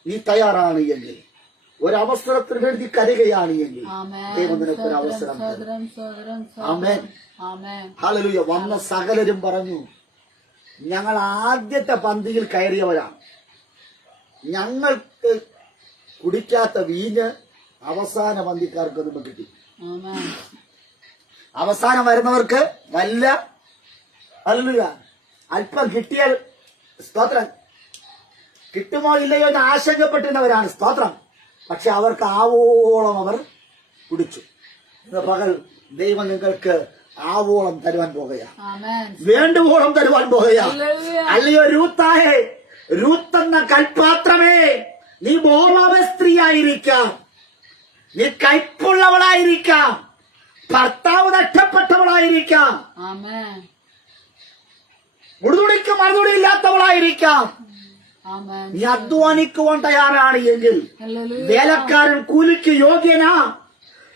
നീ തയ്യാറാണ് എങ്കിൽ, ഒരവസരത്തിന് വേണ്ടി കരയുകയാണ് എങ്കിൽ ആമേൻ. ദൈവം നിനക്ക് ഒരു അവസരം തരും. സ്തോത്രം. സ്തോത്രം. ആമേൻ. ആമേൻ. ഹല്ലേലൂയ. വന്ന സകലരും പറഞ്ഞു, ഞങ്ങൾ ആദ്യത്തെ പന്തിയിൽ കയറിയവരാണ്, ഞങ്ങൾക്ക് കുടിക്കാത്ത വീഞ്ഞ് അവസാന പന്തിക്കാർക്ക് ഒന്നും കിട്ടി. ആമേൻ. അവസാനം വരുന്നവർക്ക് വല്ല ഹല്ലേലൂയ അല്പം കിട്ടിയാൽ സ്തോത്രം കിട്ടുമോ ഇല്ലയോ എന്ന് ആശങ്കപ്പെട്ടിരുന്നവരാണ്. സ്തോത്രം. പക്ഷെ അവർക്ക് ആവോളം അവർ കുടിച്ചു. ഇന്ന് പകൽ ദൈവം നിങ്ങൾക്ക് ആവോളം തരുവാൻ പോകുകയാണ്. ആമേൻ. വേണ്ടുവോളം തരുവാൻ പോകുകയാണ്. ഹല്ലേലൂയ. അല്ലയോ രൂത്തായേ, രൂത്തെന്ന കൽപാത്രമേ, നീ മോവാബ സ്ത്രീയായിരിക്കാം, നീ കയ്പുള്ളവളായിരിക്കാം, ഭർത്താവ് നഷ്ടപ്പെട്ടവളായിരിക്കാം, ആമേൻ. മുടുതുടിക്ക് മറുതുടി ഇല്ലാത്തവളായിരിക്കാം. ആമേൻ. നീ അധ്വാനിക്കുവാൻ തയ്യാറാണ് എങ്കിൽ, ഹല്ലേലൂയ. വേലക്കാരൻ കൂലിക്ക് യോഗ്യനാ.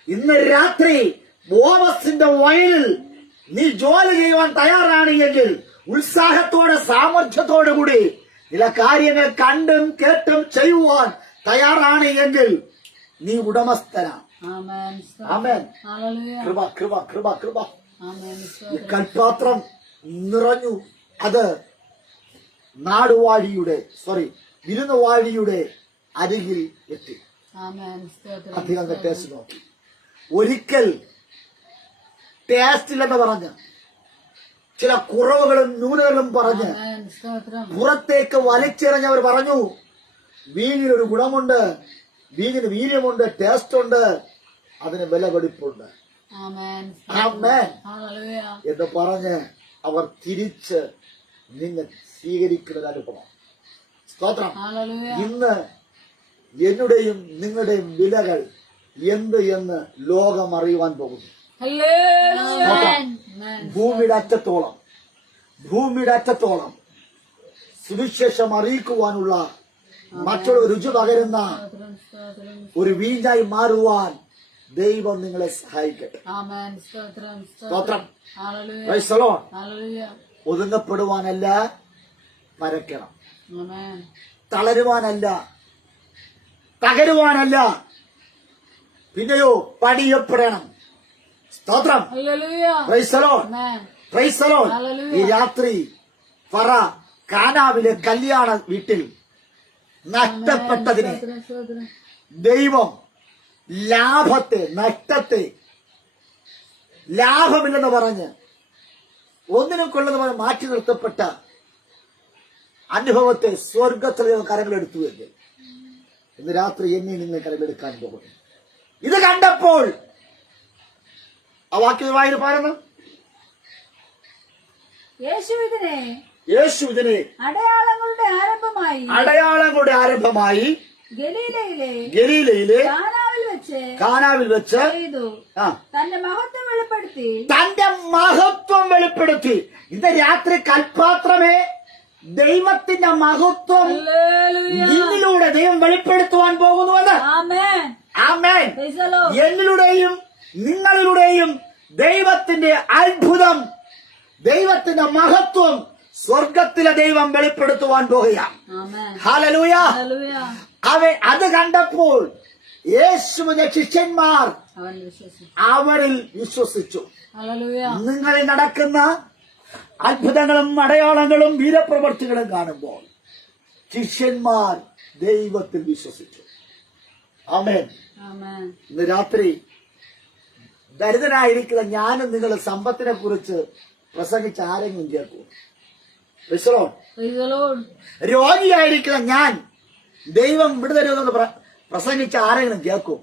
ഇന്ന് രാത്രി ബോവസിന്റെ വയലിൽ നീ ജോലി ചെയ്യുവാൻ തയ്യാറാണ് എങ്കിൽ, ഉത്സാഹത്തോടെ സാമർഥ്യത്തോടു കൂടി ചില കാര്യങ്ങൾ കണ്ടും കേട്ടും ചെയ്യുവാൻ തയ്യാറാണ് എങ്കിൽ നീ ഉടമസ്ഥനാണ്. ആമേൻ. ആമേൻ. ഹല്ലേലൂയ. കൃപ കൃപ കൃപ കൃപ. ആമേൻ. ഈ സ്തോത്രം. കൽപാത്രം നിറഞ്ഞു. അത് വിരുന്നുവാഴിയുടെ അരികിൽ എത്തി. ആമേൻ. സ്തോത്രം. അധികം ടേസ്റ്റ് നോക്കി. ഒരിക്കൽ ടേസ്റ്റ് ഇല്ലെന്ന് പറഞ്ഞ്, ചില കുറവുകളും ന്യൂനതകളും പറഞ്ഞ് ആമേൻ. സ്തോത്രം. പുറത്തേക്ക് വലിച്ചെറിഞ്ഞവർ പറഞ്ഞു, വീഞ്ഞിനൊരു ഗുണമുണ്ട്, വീഞ്ഞിന് വീര്യമുണ്ട്, ടേസ്റ്റ് ഉണ്ട്, അതിന് വിലപിടിപ്പുണ്ട്. ആമേൻ. Amen hallelujah. എന്ന് പറഞ്ഞ് അവർ തിരിച്ച് നിങ്ങൾ സ്വീകരിക്കുന്ന ഒരു അനുഭവം. സ്തോത്രം. ഹല്ലേലൂയ. ഇന്ന് എന്നുടെയും നിങ്ങളുടെയും വിലകൾ എന്ത് എന്ന് ലോകം അറിയുവാൻ പോകുന്നു. ഹല്ലേലൂയ. സ്തോത്രം. ആമേൻ. ഭൂമിയുടെ അറ്റത്തോളം സുവിശേഷം അറിയിക്കുവാനുള്ള, മറ്റുള്ള രുചി പകരുന്ന സ്തോത്രം. സ്തോത്രം. ഒരു വീഞ്ഞായി മാറുവാൻ ദൈവം നിങ്ങളെ സഹായിക്കട്ടെ. ആമേൻ. സ്തോത്രം. സ്തോത്രം. ഹല്ലേലൂയ. Praise the Lord. ഹല്ലേലൂയ. ഒതുങ്ങപ്പെടുവാനല്ല, പരക്കണം. ആമേൻ. തളരുവാനല്ല, തകരുവാനല്ല, പിന്നെയോ പടിയപ്പെടണം. സ്തോത്രം. ഹല്ലേലൂയ. Praise the Lord. ആമേൻ. Praise the Lord. ഹല്ലേലൂയ. ഈ രാത്രി കാനാവിലെ കല്യാണ വീട്ടിൽ നഷ്ടപ്പെട്ടതിനെ സ്തോത്രം. സ്തോത്രം. ദൈവം നഷ്ടത്തെ ലാഭമില്ലെന്ന് പറഞ്ഞ്, ഒന്നിനും കൊള്ളുന്ന പറഞ്ഞ് മാറ്റി നിർത്തപ്പെട്ട അനുഭവത്തെ സ്വർഗത്തിലെ കരങ്ങളെടുത്തു എങ്കിൽ ഇന്ന് രാത്രി എന്നെ നിങ്ങൾ കരങ്ങളെടുക്കാൻ പോകുന്നു. ഇത് കണ്ടപ്പോൾ ആ വാക്യമായി പറയുന്നു, യേശു ഇതിനെ അടയാളങ്ങളുടെ ആരംഭമായി ഗലീലയിലെ കാനാവിൽ വെച്ച് തന്റെ മഹത്വം വെളിപ്പെടുത്തി. ഇന്ന് രാത്രി കൽപാത്രമേ, ദൈവത്തിന്റെ മഹത്വം നിന്നിലൂടെ ദൈവം വെളിപ്പെടുത്തുവാൻ പോകുന്നുവെന്ന്. ആമേൻ. എന്നിലൂടെയും നിങ്ങളിലൂടെയും ദൈവത്തിന്റെ അത്ഭുതം, ദൈവത്തിന്റെ മഹത്വം സ്വർഗത്തിലെ ദൈവം വെളിപ്പെടുത്തുവാൻ പോകുകയാണ്. ഹല്ലേലൂയ. അത് കണ്ടപ്പോൾ യേശുവിന്റെ ശിഷ്യന്മാർ അവരിൽ വിശ്വസിച്ചു. നിങ്ങളിൽ നടക്കുന്ന അത്ഭുതങ്ങളും അടയാളങ്ങളും വീരപ്രവർത്തികളും കാണുമ്പോൾ ശിഷ്യന്മാർ ദൈവത്തിൽ വിശ്വസിച്ചു. ആമേൻ. ഇന്ന് രാത്രി ദരിദ്രനായിരിക്കുന്ന ഞാനും നിങ്ങളുടെ സമ്പത്തിനെ കുറിച്ച് പ്രസംഗിച്ച് ആരെങ്കിലും കേൾക്കൂ? രോഗിയായിരിക്കുന്ന ഞാൻ ദൈവം വിടുതരുമെന്ന് പ്രസംഗിച്ച ആരെങ്കിലും കേൾക്കൂ?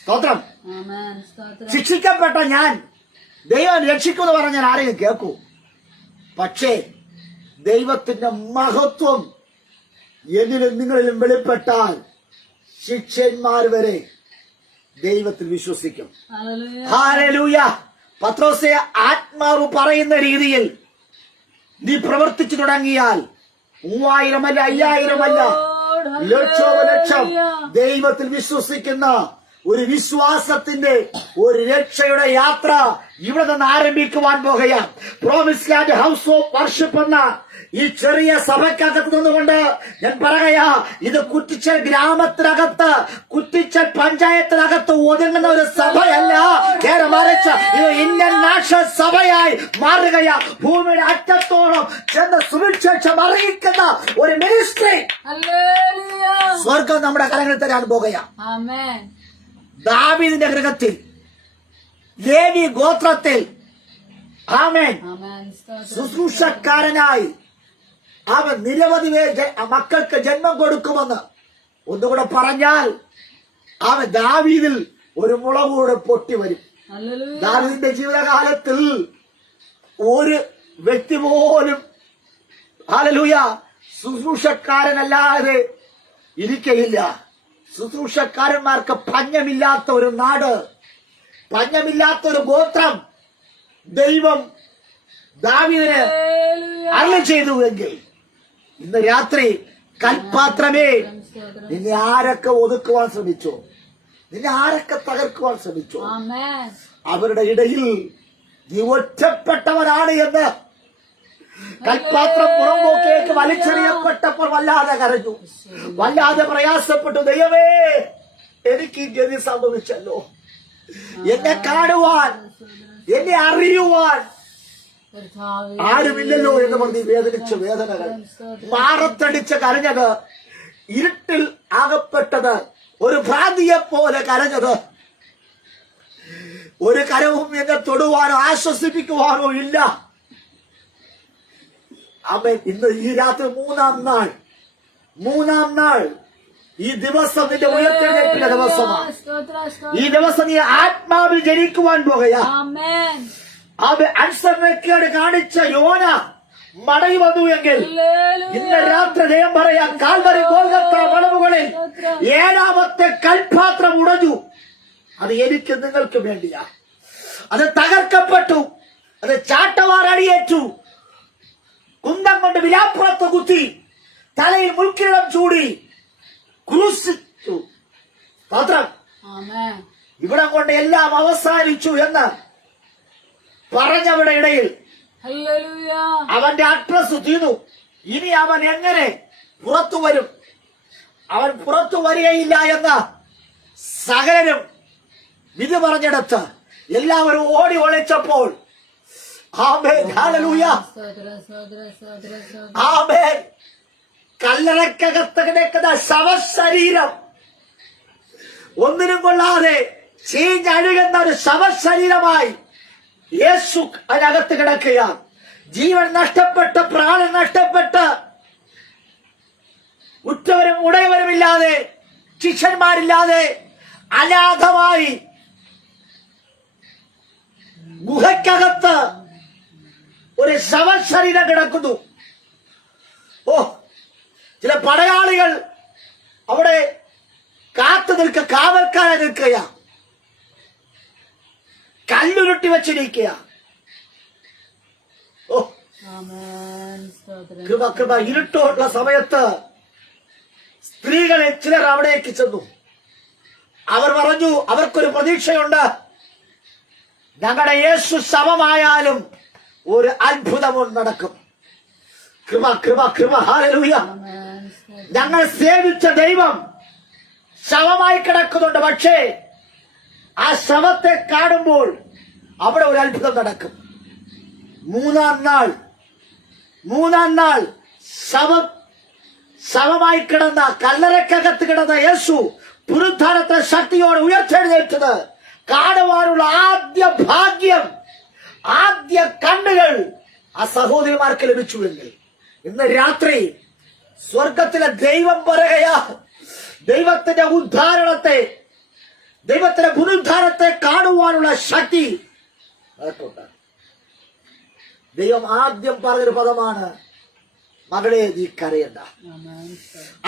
സ്തോത്രം. ശിക്ഷിക്കപ്പെട്ട ഞാൻ ദൈവം രക്ഷിക്കുമെന്ന് പറഞ്ഞ ഞാൻ ആരെങ്കിലും കേൾക്കൂ? പക്ഷേ ദൈവത്തിന്റെ മഹത്വം എന്നിലും നിങ്ങളിലും വെളിപ്പെട്ടാൽ ശിഷ്യന്മാർ വരെ ദൈവത്തിൽ വിശ്വസിക്കും. ഹല്ലേലൂയ. പത്രോസേ, ആത്മാവ് പറയുന്ന രീതിയിൽ നീ പ്രവർത്തിച്ചു തുടങ്ങിയാൽ 3000 അല്ല, 5000 അല്ല, ലക്ഷം ദൈവത്തിൽ വിശ്വസിക്കുന്ന ഒരു വിശ്വാസത്തിന്റെ ഒരു രക്ഷയുടെ യാത്ര ഇവിടെ നിന്ന് ആരംഭിക്കുവാൻ പോകുകയാണ്. Promise land house of worship എന്ന ഈ ചെറിയ സഭയ്ക്കകത്ത് നിന്നുകൊണ്ട് ഞാൻ പറയുകയാ, ഇത് കുറ്റിച്ചൽ ഗ്രാമത്തിനകത്ത്, കുറ്റിച്ചൽ പഞ്ചായത്തിനകത്ത് ഒതുങ്ങുന്ന ഒരു സഭയല്ല, നേരെ മറിച്ച് ഇത് ഇന്ത്യൻ നാഷണൽ സഭയായി മാറുകയാ. ഭൂമിയുടെ അറ്റത്തോളം ചെന്ന് സുവിശേഷം അറിയിക്കുന്ന ഒരു മിനിസ്ട്രി സ്വർഗം നമ്മുടെ കരങ്ങളിൽ തരാൻ പോകുകയാ. ദാവീദിന്റെ ഗൃഹത്തിൽ, ലേവി ഗോത്രത്തിൽ, ആമേൻ, ശുശ്രൂഷക്കാരനായി അവൻ നിരവധി മക്കൾക്ക് ജന്മം കൊടുക്കുമെന്ന്. ഒന്നുകൂടെ പറഞ്ഞാൽ അവൻ ദാവീദിൽ ഒരു മുളകൂടെ പൊട്ടി വരും. ഹല്ലേലൂയ. ദാവീദിന്റെ ജീവിതകാലത്തിൽ ഒരു വ്യക്തി പോലും ഹല്ലേലൂയ ശുശ്രൂഷക്കാരനല്ലാതെ ഇരിക്കയില്ല. ശുശ്രൂഷക്കാരന്മാർക്ക് പഞ്ഞമില്ലാത്ത ഒരു നാട്, പഞ്ഞമില്ലാത്ത ഒരു ഗോത്രം ദൈവം ദാവീദിന് അരുളി ചെയ്തുവെങ്കിൽ ഇന്ന് രാത്രി കൽപാത്രമേ, നിന്നെ ആരൊക്കെ ഒതുക്കുവാൻ ശ്രമിച്ചോ, നിന്നെ ആരൊക്കെ തകർക്കുവാൻ ശ്രമിച്ചോ, ആമേൻ. അവരുടെ ഇടയിൽ നീ ഒറ്റപ്പെട്ടവനാണ് എന്ന് കൽപാത്രം പുറമ്പോക്കേക്ക് വലിച്ചെറിയപ്പെട്ടപ്പോൾ വല്ലാതെ കരഞ്ഞു, വല്ലാതെ പ്രയാസപ്പെട്ടു. ദൈവമേ, എനിക്ക് ഈ ഗതി സംഭവിച്ചല്ലോ, എന്നെ കാണുവാൻ, എന്നെ അറിയുവാൻ കർത്താവേ, ആരുമില്ലല്ലോ എന്ന് പറഞ്ഞ് വേദനിച്ച വേദനകൾ, മാറത്തടിച്ച് കരഞ്ഞത്, ഇരുട്ടിൽ ആകപ്പെട്ടത്, ഒരു ഭ്രാന്തിയെ പോലെ കരഞ്ഞത്, ഒരു കരവും എന്നെ തൊടുവാനോ ആശ്വസിപ്പിക്കുവാനോ ഇല്ല. അവൻ ഇന്ന് ഈ രാത്രി മൂന്നാം നാൾ ഈ ദിവസം നിന്റെ ഉയർത്തെഴുന്നേൽപ്പിന്റെ ദിവസമാണ്. സ്തോത്രം, ഈ ദിവസം നീ ആത്മാവിൽ ജനിക്കുവാൻ പോകുകയാ. ആമേൻ. അവൻ അനുസരണക്കേട് കാണിച്ച യോന മടങ്ങി വന്നു എങ്കിൽ ഹല്ലേലൂയ. ഇന്ന് രാത്രി ദൈവം പറയാം, കാൽവരി ഗോൽഗോഥ മലമുകളിൽ 7ാമത്തെ കൽപാത്രം ഉടഞ്ഞു. അത് എനിക്ക് നിങ്ങൾക്ക് വേണ്ടിയാ. അത് തകർക്കപ്പെട്ടു, അത് ചാട്ടവാർ അടിയേറ്റു, കുന്തം കൊണ്ട് വിലാപ്പുറത്ത് കുത്തി, തലയിൽ മുൾക്കിരീടം ചൂടി, ക്രൂശിച്ചു. പാത്രം ആമേൻ. ഇവിടം കൊണ്ട് എല്ലാം അവസാനിച്ചു എന്ന് പറഞ്ഞവരുടെ ഇടയിൽ ഹല്ലേലൂയ. അവന്റെ അഡ്രസ് തീർന്നു. ഇനി അവൻ എങ്ങനെ പുറത്തു വരും? അവൻ പുറത്തു വരികയില്ല എന്ന് സകലരും വിധി പറഞ്ഞെടുത്ത് എല്ലാവരും ഓടി ഒളിച്ചപ്പോൾ ആമേൻ, ഹല്ലേലൂയ, സ്തോത്രം, സ്തോത്രം, സ്തോത്രം, സ്തോത്രം. ആമേൻ. കല്ലറക്കകത്ത് കിടക്കുന്ന ശവശരീരം, ഒന്നിനും കൊള്ളാതെ ചീഞ്ഞഴുകുന്ന ഒരു ശവശരീരമായി യേശു അതിനകത്ത് കിടക്കുക. ജീവൻ നഷ്ടപ്പെട്ട്, പ്രാണൻ നഷ്ടപ്പെട്ട്, ഉറ്റവരും ഉടയവരുമില്ലാതെ, ശിഷ്യന്മാരില്ലാതെ, അനാഥമായി ഗുഹയ്ക്കകത്ത് ഒരു ശവശരീരം കിടക്കുന്നു. ഓ, ചില പടയാളികൾ അവിടെ കാവൽക്കാരെ നിൽക്കുക, കല്ലുരുട്ടി വെച്ചിരിക്കുക. ഓ, ആമേൻ. സ്തോത്രം. കൃപ ഇരുട്ടുള്ള സമയത്ത് സ്ത്രീകളിൽ ചിലർ അവിടേക്ക് ചെന്നു. അവർ പറഞ്ഞു, അവർക്കൊരു പ്രതീക്ഷയുണ്ട്, ഞങ്ങളുടെ യേശു ശവമായാലും ഒരു അത്ഭുതം നടക്കും. കൃപ, ഹല്ലേലൂയ. ആമേൻ. സ്തോത്രം. ഞങ്ങൾ സേവിച്ച ദൈവം ശവമായി കിടക്കുന്നുണ്ട്, പക്ഷേ ആ ശവത്തെ കാണുമ്പോൾ അവിടെ ഒരു അത്ഭുതം നടക്കും. മൂന്നാം നാൾ ശവമായി കിടന്ന, കല്ലറക്കകത്ത് കിടന്ന യേശു പുനരുത്ഥാനത്തെ ശക്തിയോടെ ഉയർത്തെഴുന്നേറ്റത് കാണുവാനുള്ള ആദ്യ ഭാഗ്യം, ആദ്യ കണ്ണുകൾ ആ സഹോദരിമാർക്ക് ലഭിച്ചുവെങ്കിൽ ഇന്ന് രാത്രി സ്വർഗത്തിലെ ദൈവം പറയുകയാ, ദൈവത്തിന്റെ ഉദ്ധാരണത്തെ, ദൈവത്തിന്റെ പുനരുദ്ധാനത്തെ കാണുവാനുള്ള ശക്തി അതൊക്കെ. ദൈവം ആദ്യം പറഞ്ഞൊരു പദമാണ്, മകളെ നീ കരയണ്ട. ആമേൻ.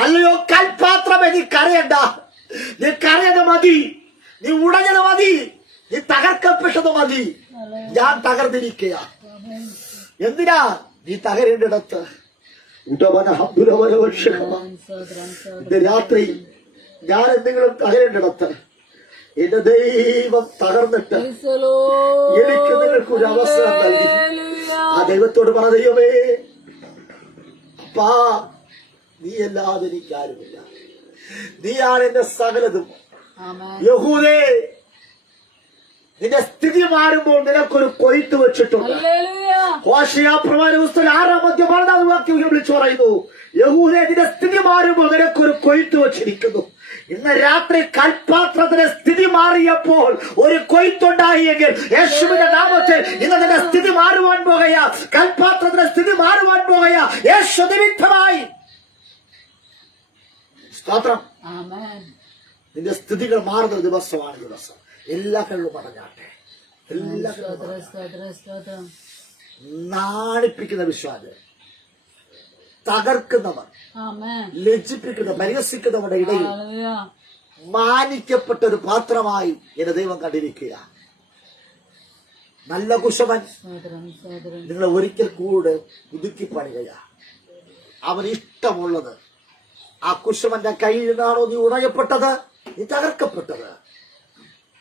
അല്ലയോ കൽപാത്രമേ നീ കരയണ്ട. നീ കരയത് മതി, നീ ഉടഞ്ഞത് മതി, നീ തകർക്കപ്പെട്ടത് മതി. ഞാൻ തകർന്നിരിക്കുക. ആമേൻ. എന്തിനാ നീ തകരേണ്ടിടത്ത്? സ്തോത്രം, സ്തോത്രം. ഇന്ന് രാത്രി ഞാൻ എന്തെങ്കിലും തകരേണ്ടിടത്ത് എന്റെ ദൈവം തകർന്നിട്ട് എനിക്ക് നിങ്ങൾക്കൊരു അവസരം നൽകി. ആ ദൈവത്തോട് പറ, ദൈവമേ, അപ്പാ, നീ അല്ലാതെ എനിക്കാരുമില്ല, നീയാണ് എന്റെ സകലതും. ആമേൻ. യഹൂദേ, നിന്റെ സ്ഥിതി മാറുമ്പോൾ നിനക്കൊരു കൊയ്ത്ത് വെച്ചിട്ടുണ്ട്. ഹല്ലേലൂയ. ഹോശേയ പ്രവാചക പുസ്തകം 6-ാം വാക്യം വിളിച്ചു പറയുന്നു, യഹൂദേ, നിന്റെ സ്ഥിതി മാറുമ്പോൾ നിനക്കൊരു കൊയ്ത്ത് വെച്ചിരിക്കുന്നു. ഇന്ന് രാത്രി കൽപാത്രത്തിന്റെ സ്ഥിതി മാറിയപ്പോൾ ഒരു കൊയ്ത്തുണ്ടായെങ്കിൽ യേശുവിന്റെ നാമത്തിൽ ഇന്ന് നിന്റെ സ്ഥിതി മാറുവാൻ പോകുകയാ. കൽപാത്രത്തിന്റെ സ്ഥിതി മാറുവാൻ പോകുകയാ യേശു നിമിത്തമായി. സ്തോത്രം. ആമേൻ. നിന്റെ സ്ഥിതികൾ മാറുന്ന ദിവസമാണ് ദിവസം. എല്ലാ കണ്ണും പറഞ്ഞാട്ടെ. എല്ലാ സ്തോത്രം സ്തോത്രം സ്തോത്രം. നാണിപ്പിക്കുന്ന വിശ്വാസം, തകർക്കുന്നവർ, ആമേൻ. ലജ്ജിപ്പിക്കുന്ന പരിഹസിക്കുന്നവരുടെ ഇടയിൽ ഹല്ലേലൂയ. മാനിക്കപ്പെട്ട ഒരു പാത്രമായി എന്റെ ദൈവം കണ്ടിരിക്കുക. നല്ല കുശവൻ സ്തോത്രം സ്തോത്രം. നിങ്ങളെ ഒരിക്കൽ കൂടെ പുതുക്കി പണികയാ. അവന് ഇഷ്ടമുള്ളത് ആ കുശവന്റെ കയ്യിൽ നിന്നാണോ നീ ഉടയപ്പെട്ടത്, നീ തകർക്കപ്പെട്ടത്,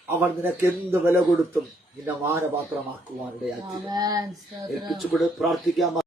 അവൻ നിനക്ക് എന്ത് വില കൊടുത്തും നിന്നെ മാനപാത്രമാക്കുവാനിടയാക്കി. ആമേൻ. സ്തോത്രം. ഏൽപ്പിച്ചുകൊണ്ട് പ്രാർത്ഥിക്കാം.